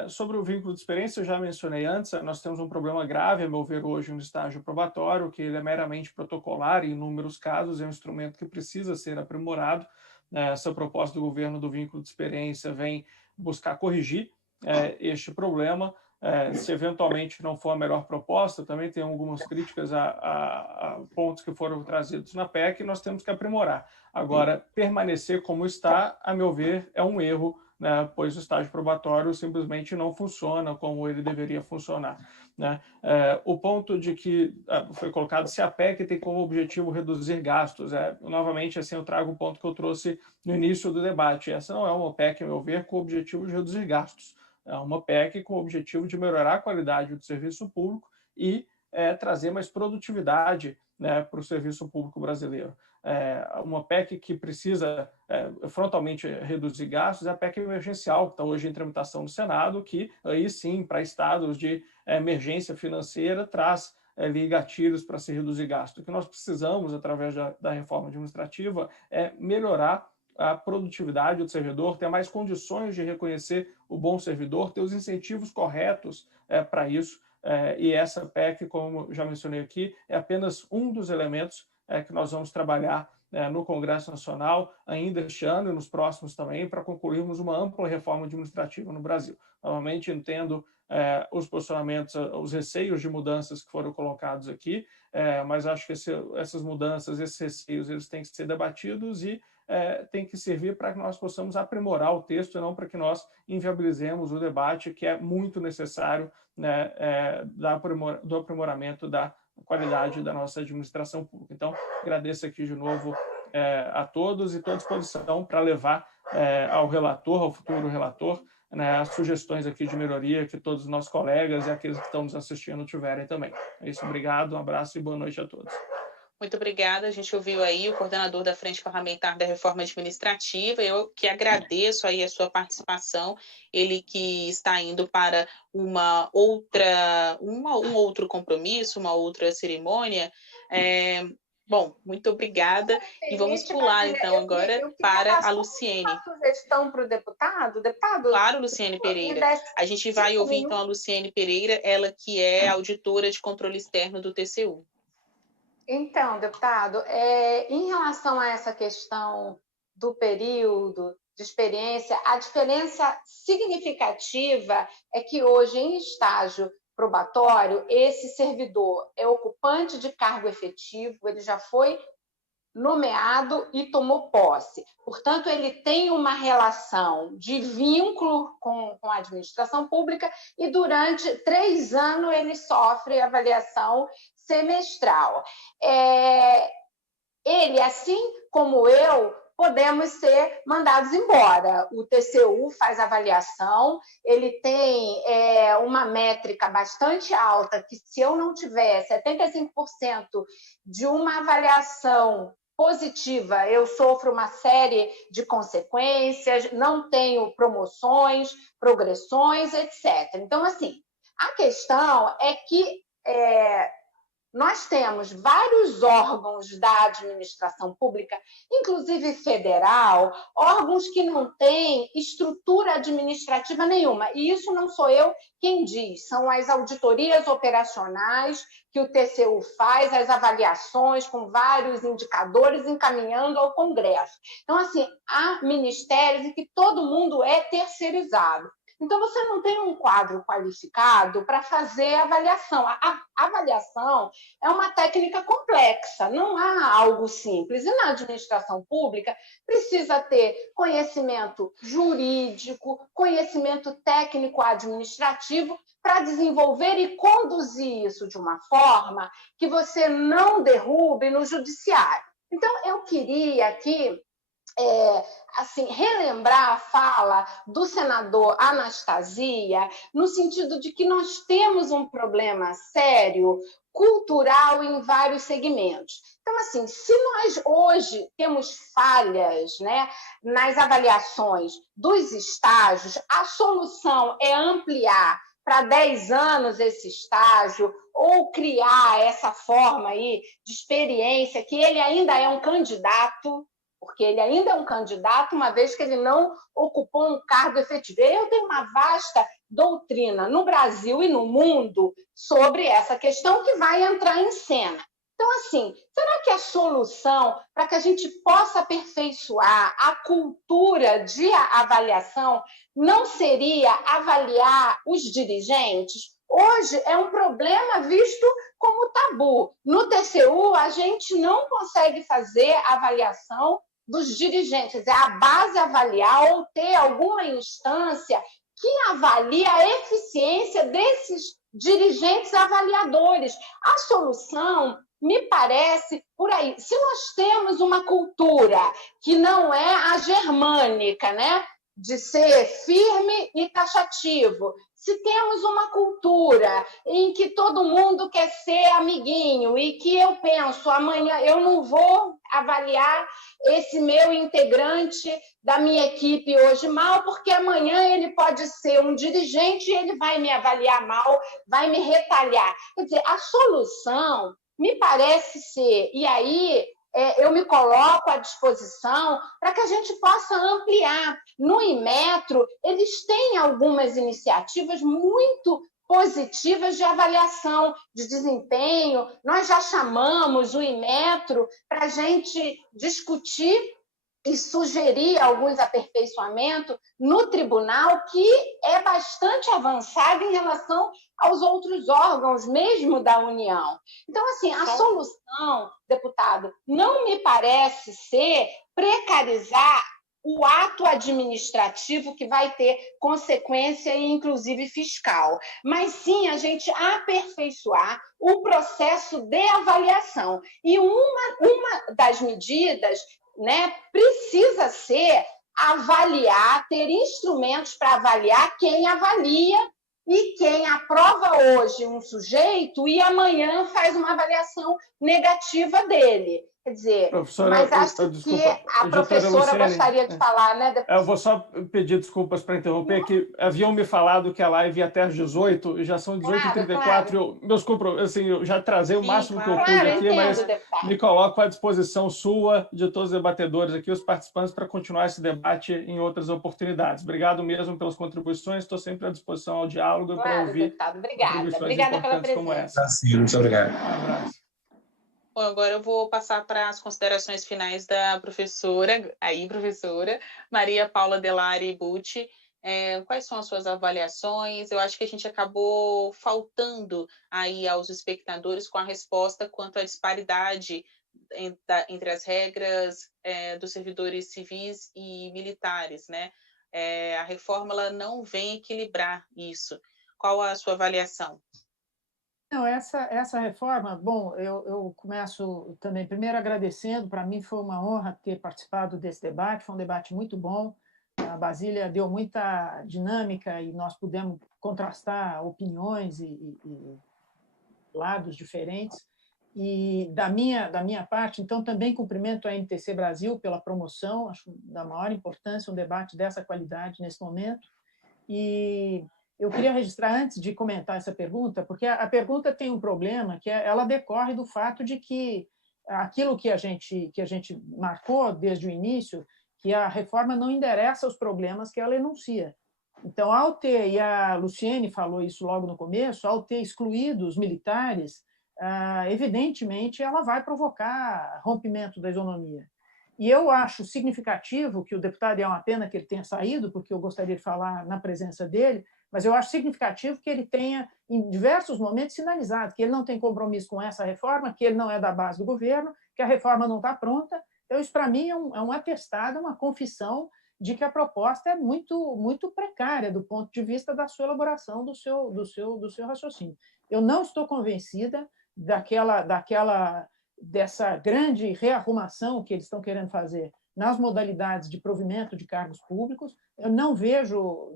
Sobre o vínculo de experiência, eu já mencionei antes, nós temos um problema grave, a meu ver, hoje no estágio probatório, que ele é meramente protocolar e, em inúmeros casos, é um instrumento que precisa ser aprimorado. Essa proposta do governo do vínculo de experiência vem buscar corrigir este problema. Se eventualmente não for a melhor proposta, também tem algumas críticas a pontos que foram trazidos na PEC e nós temos que aprimorar. Agora, permanecer como está, a meu ver, é um erro, né, pois o estágio probatório simplesmente não funciona como ele deveria funcionar, né? O ponto de que foi colocado se a PEC tem como objetivo reduzir gastos. Novamente, assim, eu trago o ponto que eu trouxe no início do debate. Essa não é uma PEC, a meu ver, com o objetivo de reduzir gastos. É uma PEC com o objetivo de melhorar a qualidade do serviço público e trazer mais produtividade, né, para o serviço público brasileiro. Uma PEC que precisa frontalmente reduzir gastos é a PEC emergencial, que está hoje em tramitação no Senado, que aí sim, para estados de emergência financeira, traz ali gatilhos para se reduzir gasto. O que nós precisamos, através da reforma administrativa, é melhorar a produtividade do servidor, ter mais condições de reconhecer o bom servidor, ter os incentivos corretos para isso. E essa PEC, como já mencionei aqui, é apenas um dos elementos que nós vamos trabalhar no Congresso Nacional ainda este ano e nos próximos também, para concluirmos uma ampla reforma administrativa no Brasil. Novamente, entendo os posicionamentos, os receios de mudanças que foram colocados aqui, mas acho que essas mudanças, esses receios, eles têm que ser debatidos e tem que servir para que nós possamos aprimorar o texto e não para que nós inviabilizemos o debate, que é muito necessário, né, do aprimoramento da qualidade da nossa administração pública. Então, agradeço aqui de novo a todos e estou à disposição para levar ao relator, ao futuro relator, né, as sugestões aqui de melhoria que todos os nossos colegas e aqueles que estão nos assistindo tiverem também. É isso, obrigado, um abraço e boa noite a todos. Muito obrigada. A gente ouviu aí o coordenador da Frente Parlamentar da Reforma Administrativa. Eu que agradeço aí a sua participação. Ele que está indo para um outro compromisso, uma outra cerimônia. Bom, muito obrigada. E vamos pular, então, agora para a Luciene. Uma sugestão para o deputado? Claro, Luciene Pereira. A gente vai ouvir, então, a Luciene Pereira, ela que é auditora de controle externo do TCU. Então, deputado, em relação a essa questão do período de experiência, a diferença significativa é que hoje, em estágio probatório, esse servidor é ocupante de cargo efetivo, ele já foi nomeado e tomou posse. Portanto, ele tem uma relação de vínculo com a administração pública e durante 3 anos ele sofre avaliação semestral. Ele, assim como eu, podemos ser mandados embora. O TCU faz avaliação, ele tem uma métrica bastante alta, que se eu não tiver 75% de uma avaliação positiva, eu sofro uma série de consequências, não tenho promoções, progressões, etc. Então, assim, a questão é que nós temos vários órgãos da administração pública, inclusive federal, órgãos que não têm estrutura administrativa nenhuma. E isso não sou eu quem diz, são as auditorias operacionais que o TCU faz, as avaliações com vários indicadores encaminhando ao Congresso. Então, assim, há ministérios em que todo mundo é terceirizado. Então, você não tem um quadro qualificado para fazer a avaliação. A avaliação é uma técnica complexa, não há algo simples. E na administração pública, precisa ter conhecimento jurídico, conhecimento técnico-administrativo para desenvolver e conduzir isso de uma forma que você não derrube no judiciário. Então, eu queria aqui relembrar a fala do senador Anastasia, no sentido de que nós temos um problema sério, cultural em vários segmentos. Então, assim, se nós hoje temos falhas, né, nas avaliações dos estágios, a solução é ampliar para 10 anos esse estágio, ou criar essa forma aí de experiência, que ele ainda é um candidato, porque ele ainda é um candidato, uma vez que ele não ocupou um cargo efetivo. Eu tenho uma vasta doutrina no Brasil e no mundo sobre essa questão que vai entrar em cena. Então, assim, será que a solução para que a gente possa aperfeiçoar a cultura de avaliação não seria avaliar os dirigentes? Hoje é um problema visto como tabu. No TCU, a gente não consegue fazer avaliação dos dirigentes, é a base avaliar ou ter alguma instância que avalie a eficiência desses dirigentes avaliadores. A solução me parece por aí. Se nós temos uma cultura que não é a germânica, né? de ser firme e taxativo, se temos uma cultura em que todo mundo quer ser amiguinho e que eu penso, amanhã eu não vou avaliar esse meu integrante da minha equipe hoje mal, porque amanhã ele pode ser um dirigente e ele vai me avaliar mal, vai me retalhar. Quer dizer, a solução me parece ser, e aí eu me coloco à disposição para que a gente possa ampliar. No Inmetro, eles têm algumas iniciativas muito positivas de avaliação de desempenho. Nós já chamamos o Inmetro para a gente discutir e sugerir alguns aperfeiçoamentos no tribunal, que é bastante avançado em relação aos outros órgãos, mesmo da União. Então, assim, a solução, deputado, não me parece ser precarizar o ato administrativo, que vai ter consequência, inclusive fiscal, mas sim a gente aperfeiçoar o processo de avaliação. E uma das medidas, né, precisa ser avaliar, ter instrumentos para avaliar quem avalia e quem aprova hoje um sujeito e amanhã faz uma avaliação negativa dele. Quer dizer, mas acho que a professora gostaria de falar, né? Depois... Eu vou só pedir desculpas para interromper, que haviam me falado que a live ia até às 18, e já são 18h34. Claro. Desculpa, assim, eu já trazei o máximo que eu pude aqui, entendo, mas deputado, me coloco à disposição sua, de todos os debatedores aqui, os participantes, para continuar esse debate em outras oportunidades. Obrigado mesmo pelas contribuições, estou sempre à disposição ao diálogo, claro, para ouvir contribuições obrigada importantes pela como essa. Sim, muito obrigado. Um abraço. Bom, agora eu vou passar para as considerações finais da professora, professora Maria Paula Delari Bucci. Quais são as suas avaliações? Eu acho que a gente acabou faltando aí aos espectadores com a resposta quanto à disparidade entre as regras dos servidores civis e militares, né? A reforma ela não vem equilibrar isso. Qual a sua avaliação? Não, essa reforma, bom, eu começo também, primeiro agradecendo, para mim foi uma honra ter participado desse debate, foi um debate muito bom, a Basília deu muita dinâmica e nós pudemos contrastar opiniões e lados diferentes, e da minha parte, então, também cumprimento a NTC Brasil pela promoção, acho da maior importância um debate dessa qualidade nesse momento, e eu queria registrar, antes de comentar essa pergunta, porque a pergunta tem um problema, que ela decorre do fato de que aquilo que a gente marcou desde o início, que a reforma não endereça os problemas que ela enuncia. Então, ao ter, e a Luciene falou isso logo no começo, ao ter excluído os militares, evidentemente ela vai provocar rompimento da isonomia. E eu acho significativo que o deputado, é uma pena que ele tenha saído, porque eu gostaria de falar na presença dele, mas eu acho significativo que ele tenha, em diversos momentos, sinalizado que ele não tem compromisso com essa reforma, que ele não é da base do governo, que a reforma não está pronta. Então, isso, para mim, é um atestado, uma confissão de que a proposta é muito, muito precária do ponto de vista da sua elaboração, do seu raciocínio. Eu não estou convencida dessa grande rearrumação que eles estão querendo fazer nas modalidades de provimento de cargos públicos. Eu não vejo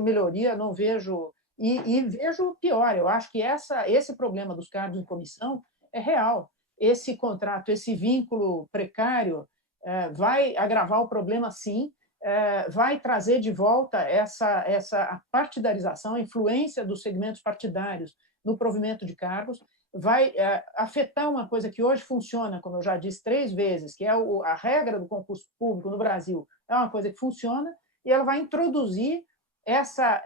melhoria, não vejo... E vejo pior, eu acho que esse problema dos cargos em comissão é real. Esse contrato, esse vínculo precário vai agravar o problema, sim, vai trazer de volta essa partidarização, a influência dos segmentos partidários no provimento de cargos, vai afetar uma coisa que hoje funciona, como eu já disse 3 vezes, que é a regra do concurso público no Brasil, é uma coisa que funciona, e ela vai introduzir essa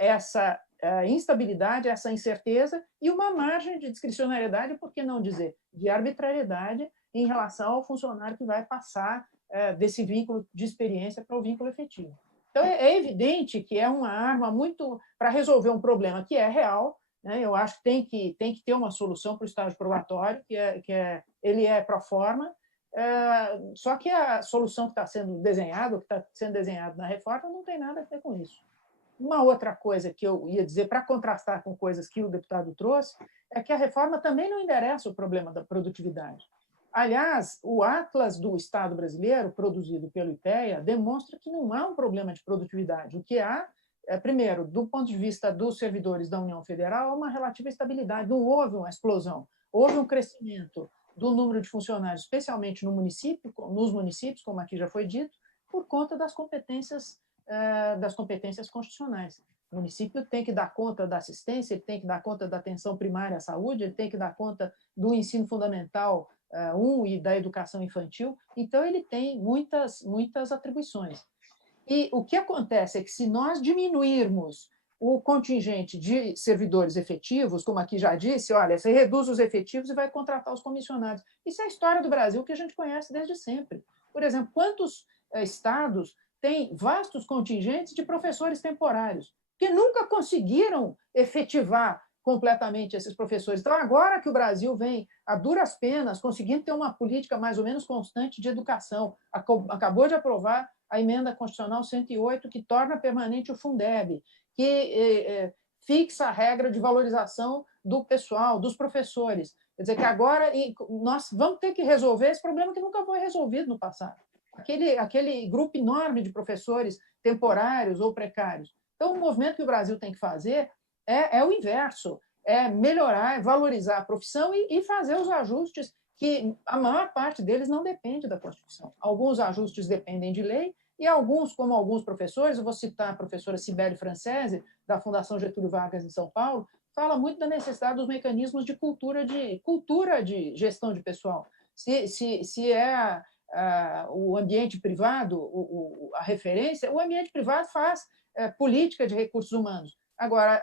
instabilidade, essa incerteza e uma margem de discricionariedade, por que não dizer, de arbitrariedade em relação ao funcionário que vai passar desse vínculo de experiência para o vínculo efetivo. Então, é evidente que é uma arma muito para resolver um problema que é real. Eu acho que tem que ter uma solução para o estágio probatório, ele é pro forma, só que a solução que está sendo desenhada, que está sendo desenhada na reforma, não tem nada a ver com isso. Uma outra coisa que eu ia dizer, para contrastar com coisas que o deputado trouxe, é que a reforma também não endereça o problema da produtividade. Aliás, o Atlas do Estado brasileiro, produzido pelo IPEA, demonstra que não há um problema de produtividade. O que há, primeiro, do ponto de vista dos servidores da União Federal, há uma relativa estabilidade. Não houve uma explosão, houve um crescimento do número de funcionários, especialmente no município, nos municípios, como aqui já foi dito, por conta das competências constitucionais. O município tem que dar conta da assistência, ele tem que dar conta da atenção primária à saúde, ele tem que dar conta do ensino fundamental 1 e da educação infantil, então ele tem muitas atribuições. E o que acontece é que, se nós diminuirmos o contingente de servidores efetivos, como aqui já disse, olha, você reduz os efetivos e vai contratar os comissionados. Isso é a história do Brasil que a gente conhece desde sempre. Por exemplo, quantos estados têm vastos contingentes de professores temporários, que nunca conseguiram efetivar completamente esses professores. Então, agora que o Brasil vem, a duras penas, conseguindo ter uma política mais ou menos constante de educação, acabou de aprovar a emenda constitucional 108, que torna permanente o Fundeb, que fixa a regra de valorização do pessoal, dos professores. Quer dizer que agora nós vamos ter que resolver esse problema que nunca foi resolvido no passado. Aquele grupo enorme de professores temporários ou precários. Então, o movimento que o Brasil tem que fazer é o inverso, é melhorar, é valorizar a profissão e fazer os ajustes que a maior parte deles não depende da Constituição. Alguns ajustes dependem de lei e alguns, como alguns professores, eu vou citar a professora Cibele Francese, da Fundação Getúlio Vargas em São Paulo, fala muito da necessidade dos mecanismos de cultura de gestão de pessoal. Se é o ambiente privado a referência, o ambiente privado faz política de recursos humanos. Agora,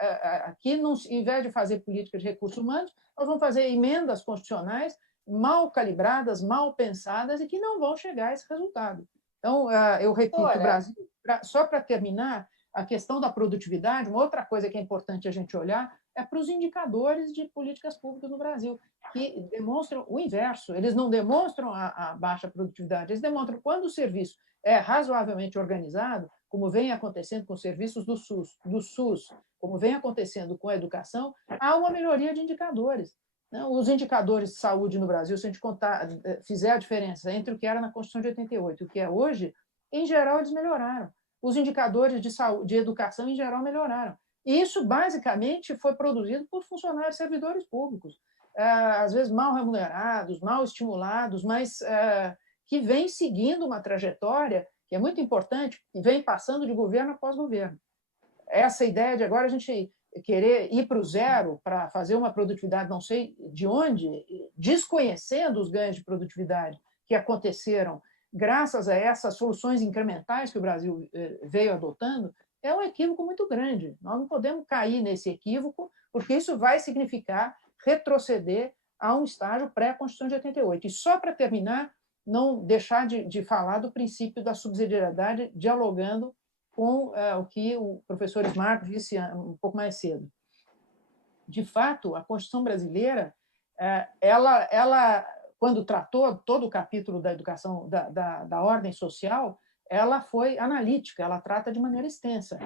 aqui, em vez de fazer política de recursos humanos, nós vamos fazer emendas constitucionais mal calibradas, mal pensadas e que não vão chegar a esse resultado. Então, eu repito, o Brasil, só para terminar, a questão da produtividade, uma outra coisa que é importante a gente olhar é para os indicadores de políticas públicas no Brasil, que demonstram o inverso. Eles não demonstram a baixa produtividade, eles demonstram quando o serviço é razoavelmente organizado, como vem acontecendo com os serviços do SUS, como vem acontecendo com a educação, há uma melhoria de indicadores. Os indicadores de saúde no Brasil, se a gente fizer a diferença entre o que era na Constituição de 88 e o que é hoje, em geral, eles melhoraram. Os indicadores de saúde, de educação, em geral, melhoraram. E isso, basicamente, foi produzido por funcionários servidores públicos, às vezes mal remunerados, mal estimulados, mas que vêm seguindo uma trajetória que é muito importante, e vem passando de governo após governo. Essa ideia de agora a gente querer ir para o zero para fazer uma produtividade não sei de onde, desconhecendo os ganhos de produtividade que aconteceram graças a essas soluções incrementais que o Brasil veio adotando, é um equívoco muito grande. Nós não podemos cair nesse equívoco, porque isso vai significar retroceder a um estágio pré-Constituição de 88. E só para terminar, não deixar de falar do princípio da subsidiariedade, dialogando com o que o professor Smart disse um pouco mais cedo. De fato, a Constituição brasileira, ela quando tratou todo o capítulo da educação, da ordem social, ela foi analítica, ela trata de maneira extensa.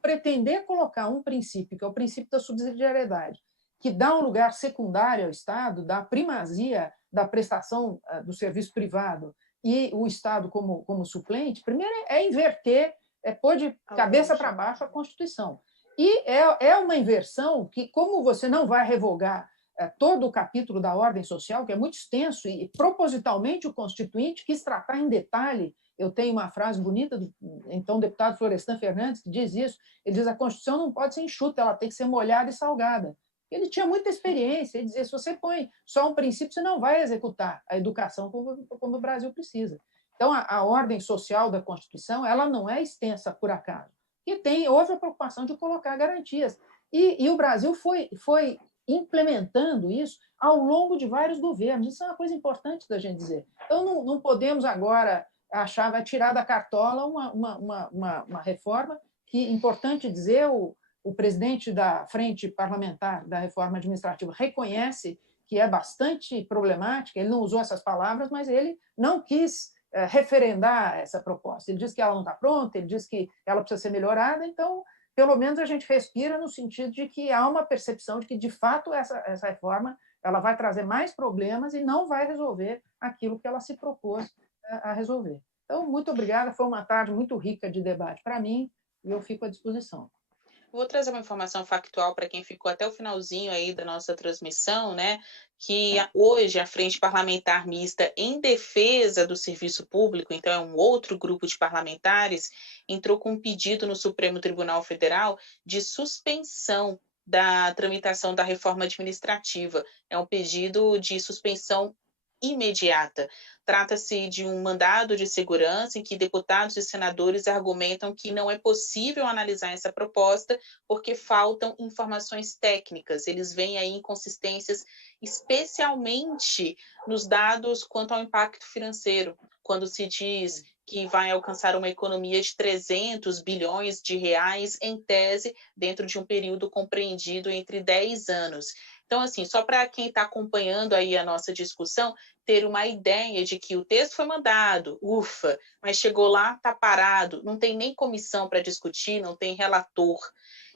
Pretender colocar um princípio, que é o princípio da subsidiariedade, que dá um lugar secundário ao Estado, dá primazia da prestação do serviço privado e o Estado como suplente, primeiro é inverter, pôr de cabeça para baixo a Constituição. E é uma inversão que, como você não vai revogar todo o capítulo da ordem social, que é muito extenso, e propositalmente o Constituinte quis tratar em detalhe. Eu tenho uma frase bonita do então deputado Florestan Fernandes, que diz isso. Ele diz: a Constituição não pode ser enxuta, ela tem que ser molhada e salgada. Ele tinha muita experiência, ele dizia: se você põe só um princípio, você não vai executar a educação como o Brasil precisa. Então, a ordem social da Constituição, ela não é extensa por acaso. E houve a preocupação de colocar garantias. E o Brasil foi implementando isso ao longo de vários governos. Isso é uma coisa importante da gente dizer. Então, não podemos agora achar, vai tirar da cartola uma reforma que, importante dizer, o presidente da Frente Parlamentar da Reforma Administrativa reconhece que é bastante problemática, ele não usou essas palavras, mas ele não quis referendar essa proposta. Ele diz que ela não está pronta, ele diz que ela precisa ser melhorada, então, pelo menos a gente respira no sentido de que há uma percepção de que, de fato, essa reforma ela vai trazer mais problemas e não vai resolver aquilo que ela se propôs a resolver. Então, muito obrigada, foi uma tarde muito rica de debate para mim, e eu fico à disposição. Vou trazer uma informação factual para quem ficou até o finalzinho aí da nossa transmissão, né? Que hoje a Frente Parlamentar Mista em Defesa do Serviço Público, então é um outro grupo de parlamentares, entrou com um pedido no Supremo Tribunal Federal de suspensão da tramitação da reforma administrativa. É um pedido de suspensão imediata. Trata-se de um mandado de segurança em que deputados e senadores argumentam que não é possível analisar essa proposta porque faltam informações técnicas. Eles veem aí inconsistências, especialmente nos dados quanto ao impacto financeiro, quando se diz que vai alcançar uma economia de 300 bilhões de reais, em tese, dentro de um período compreendido entre 10 anos. Então, assim, só para quem está acompanhando aí a nossa discussão, ter uma ideia de que o texto foi mandado, ufa, mas chegou lá, está parado, não tem nem comissão para discutir, não tem relator.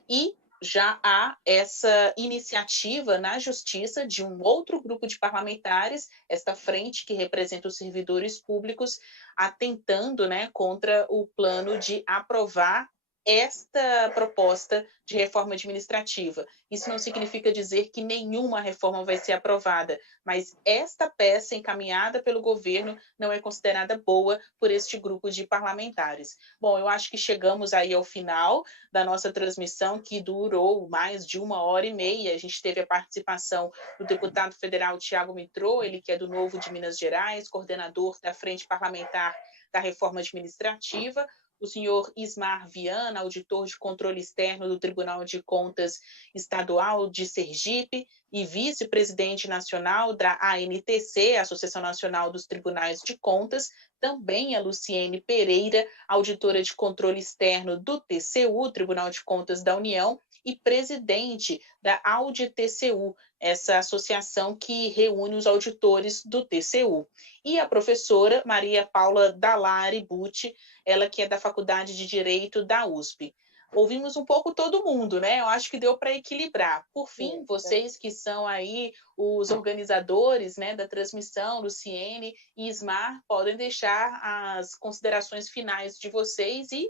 E já há essa iniciativa na Justiça de um outro grupo de parlamentares, esta frente que representa os servidores públicos, atentando, né, contra o plano de aprovar esta proposta de reforma administrativa. Isso não significa dizer que nenhuma reforma vai ser aprovada, mas esta peça encaminhada pelo governo não é considerada boa por este grupo de parlamentares. Bom, eu acho que chegamos aí ao final da nossa transmissão, que durou mais de 1h30. A gente teve a participação do deputado federal Tiago Mitrô, ele que é do Novo de Minas Gerais, coordenador da Frente Parlamentar da Reforma Administrativa, o senhor Ismar Viana, auditor de controle externo do Tribunal de Contas Estadual de Sergipe e vice-presidente nacional da ANTC, Associação Nacional dos Tribunais de Contas, também a Luciene Pereira, auditora de controle externo do TCU, Tribunal de Contas da União, e presidente da Audit-TCU, essa associação que reúne os auditores do TCU. E a professora Maria Paula Dallari Butti, ela que é da Faculdade de Direito da USP. Ouvimos um pouco todo mundo, né? Eu acho que deu para equilibrar. Por fim, vocês que são aí os organizadores, né, da transmissão, Luciene e Ismar, podem deixar as considerações finais de vocês e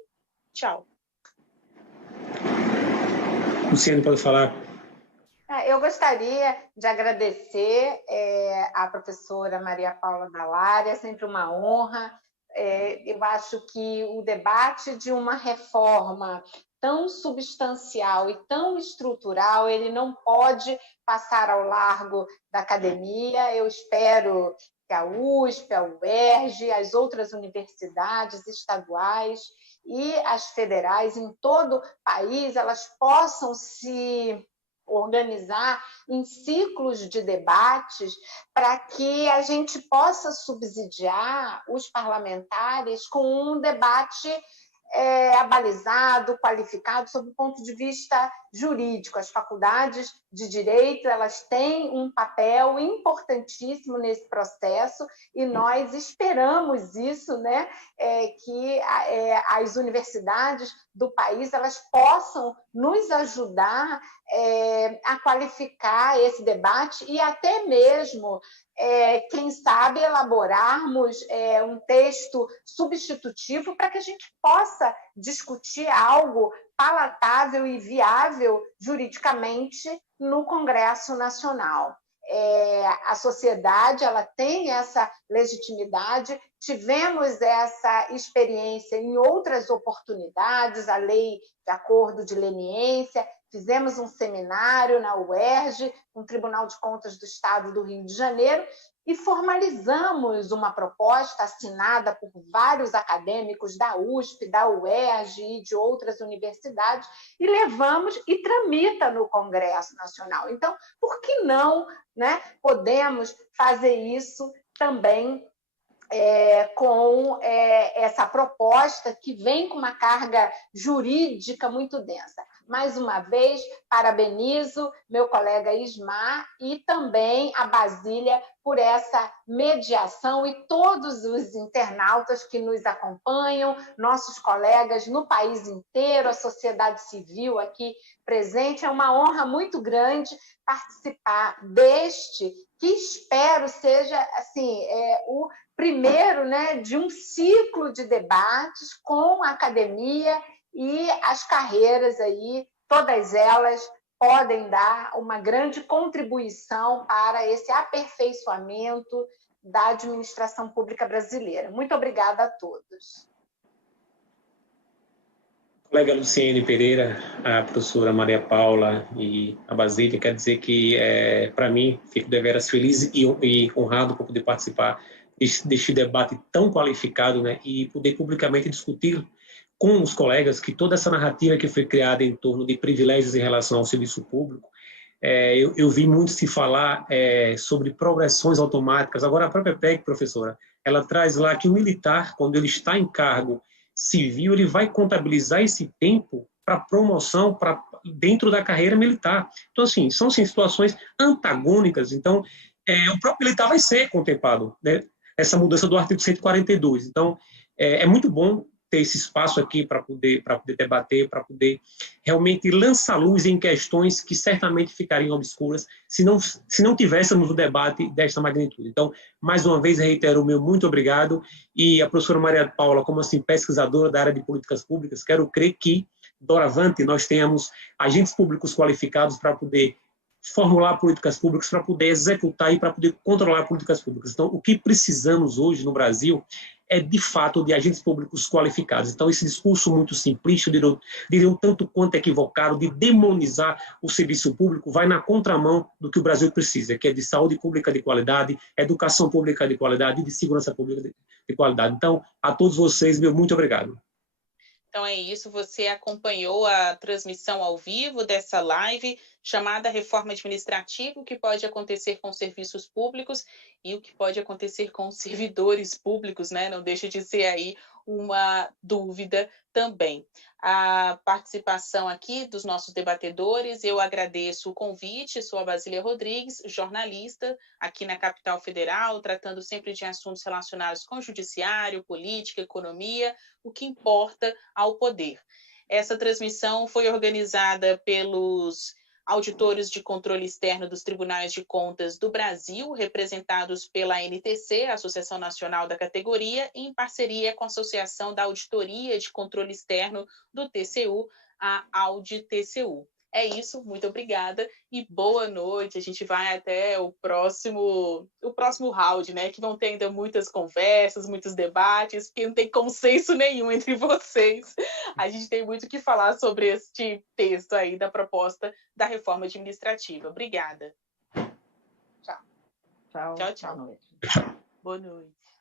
tchau. Luciene, pode falar. Eu gostaria de agradecer à professora Maria Paula Dallari, é sempre uma honra. Eu acho que o debate de uma reforma tão substancial e tão estrutural, ele não pode passar ao largo da academia. Eu espero que a USP, a UERJ, as outras universidades estaduais e as federais em todo o país, elas possam se organizar em ciclos de debates para que a gente possa subsidiar os parlamentares com um debate abalizado, qualificado, sob o ponto de vista jurídico. As faculdades de direito, elas têm um papel importantíssimo nesse processo e nós esperamos isso, né? Que as universidades do país elas possam nos ajudar a qualificar esse debate e até mesmo, quem sabe, elaborarmos um texto substitutivo para que a gente possa discutir algo palatável e viável juridicamente no Congresso Nacional. A sociedade ela tem essa legitimidade, tivemos essa experiência em outras oportunidades, a lei de acordo de leniência, fizemos um seminário na UERJ, no Tribunal de Contas do Estado do Rio de Janeiro, e formalizamos uma proposta assinada por vários acadêmicos da USP, da UERJ e de outras universidades, e levamos e tramita no Congresso Nacional. Então, por que não, né, podemos fazer isso também com essa proposta que vem com uma carga jurídica muito densa? Mais uma vez, parabenizo meu colega Ismar e também a Basília por essa mediação e todos os internautas que nos acompanham, nossos colegas no país inteiro, a sociedade civil aqui presente. É uma honra muito grande participar deste, que espero seja assim, o primeiro, né, de um ciclo de debates com a academia e as carreiras aí, todas elas podem dar uma grande contribuição para esse aperfeiçoamento da administração pública brasileira. Muito obrigada a todos. Colega Luciene Pereira, a professora Maria Paula e a Basília, quer dizer que, para mim, fico deveras feliz e honrado por poder participar deste debate tão qualificado, né, e poder publicamente discutir com os colegas que toda essa narrativa que foi criada em torno de privilégios em relação ao serviço público, eu vi muito se falar sobre progressões automáticas. Agora, a própria PEC, professora, ela traz lá que o militar, quando ele está em cargo civil, ele vai contabilizar esse tempo para promoção dentro da carreira militar. Então, assim, são situações antagônicas. Então, o próprio militar vai ser contemplado, né? Essa mudança do artigo 142. Então, é muito bom ter esse espaço aqui para poder debater, para poder realmente lançar luz em questões que certamente ficariam obscuras se não tivéssemos o debate desta magnitude. Então, mais uma vez, reitero o meu muito obrigado, e a professora Maria Paula, como assim, pesquisadora da área de políticas públicas, quero crer que, doravante, nós tenhamos agentes públicos qualificados para poder formular políticas públicas, para poder executar e para poder controlar políticas públicas. Então, o que precisamos hoje no Brasil é, de fato, de agentes públicos qualificados. Então, esse discurso muito simplista, diria um tanto quanto equivocado, de demonizar o serviço público, vai na contramão do que o Brasil precisa, que é de saúde pública de qualidade, educação pública de qualidade e de segurança pública de qualidade. Então, a todos vocês, meu muito obrigado. Então é isso, você acompanhou a transmissão ao vivo dessa live chamada Reforma Administrativa, o que pode acontecer com serviços públicos e o que pode acontecer com servidores públicos, né? Não deixa de ser aí uma dúvida também. A participação aqui dos nossos debatedores, eu agradeço o convite, sou a Basília Rodrigues, jornalista aqui na Capital Federal, tratando sempre de assuntos relacionados com judiciário, política, economia, o que importa ao poder. Essa transmissão foi organizada pelos auditores de controle externo dos Tribunais de Contas do Brasil, representados pela ANTC, Associação Nacional da Categoria, em parceria com a Associação da Auditoria de Controle Externo do TCU, a AudiTCU. É isso, muito obrigada e boa noite. A gente vai até o próximo round, né? Que vão ter ainda muitas conversas, muitos debates, porque não tem consenso nenhum entre vocês. A gente tem muito o que falar sobre este texto aí da proposta da reforma administrativa. Obrigada. Tchau. Tchau, tchau. Boa noite. Boa noite.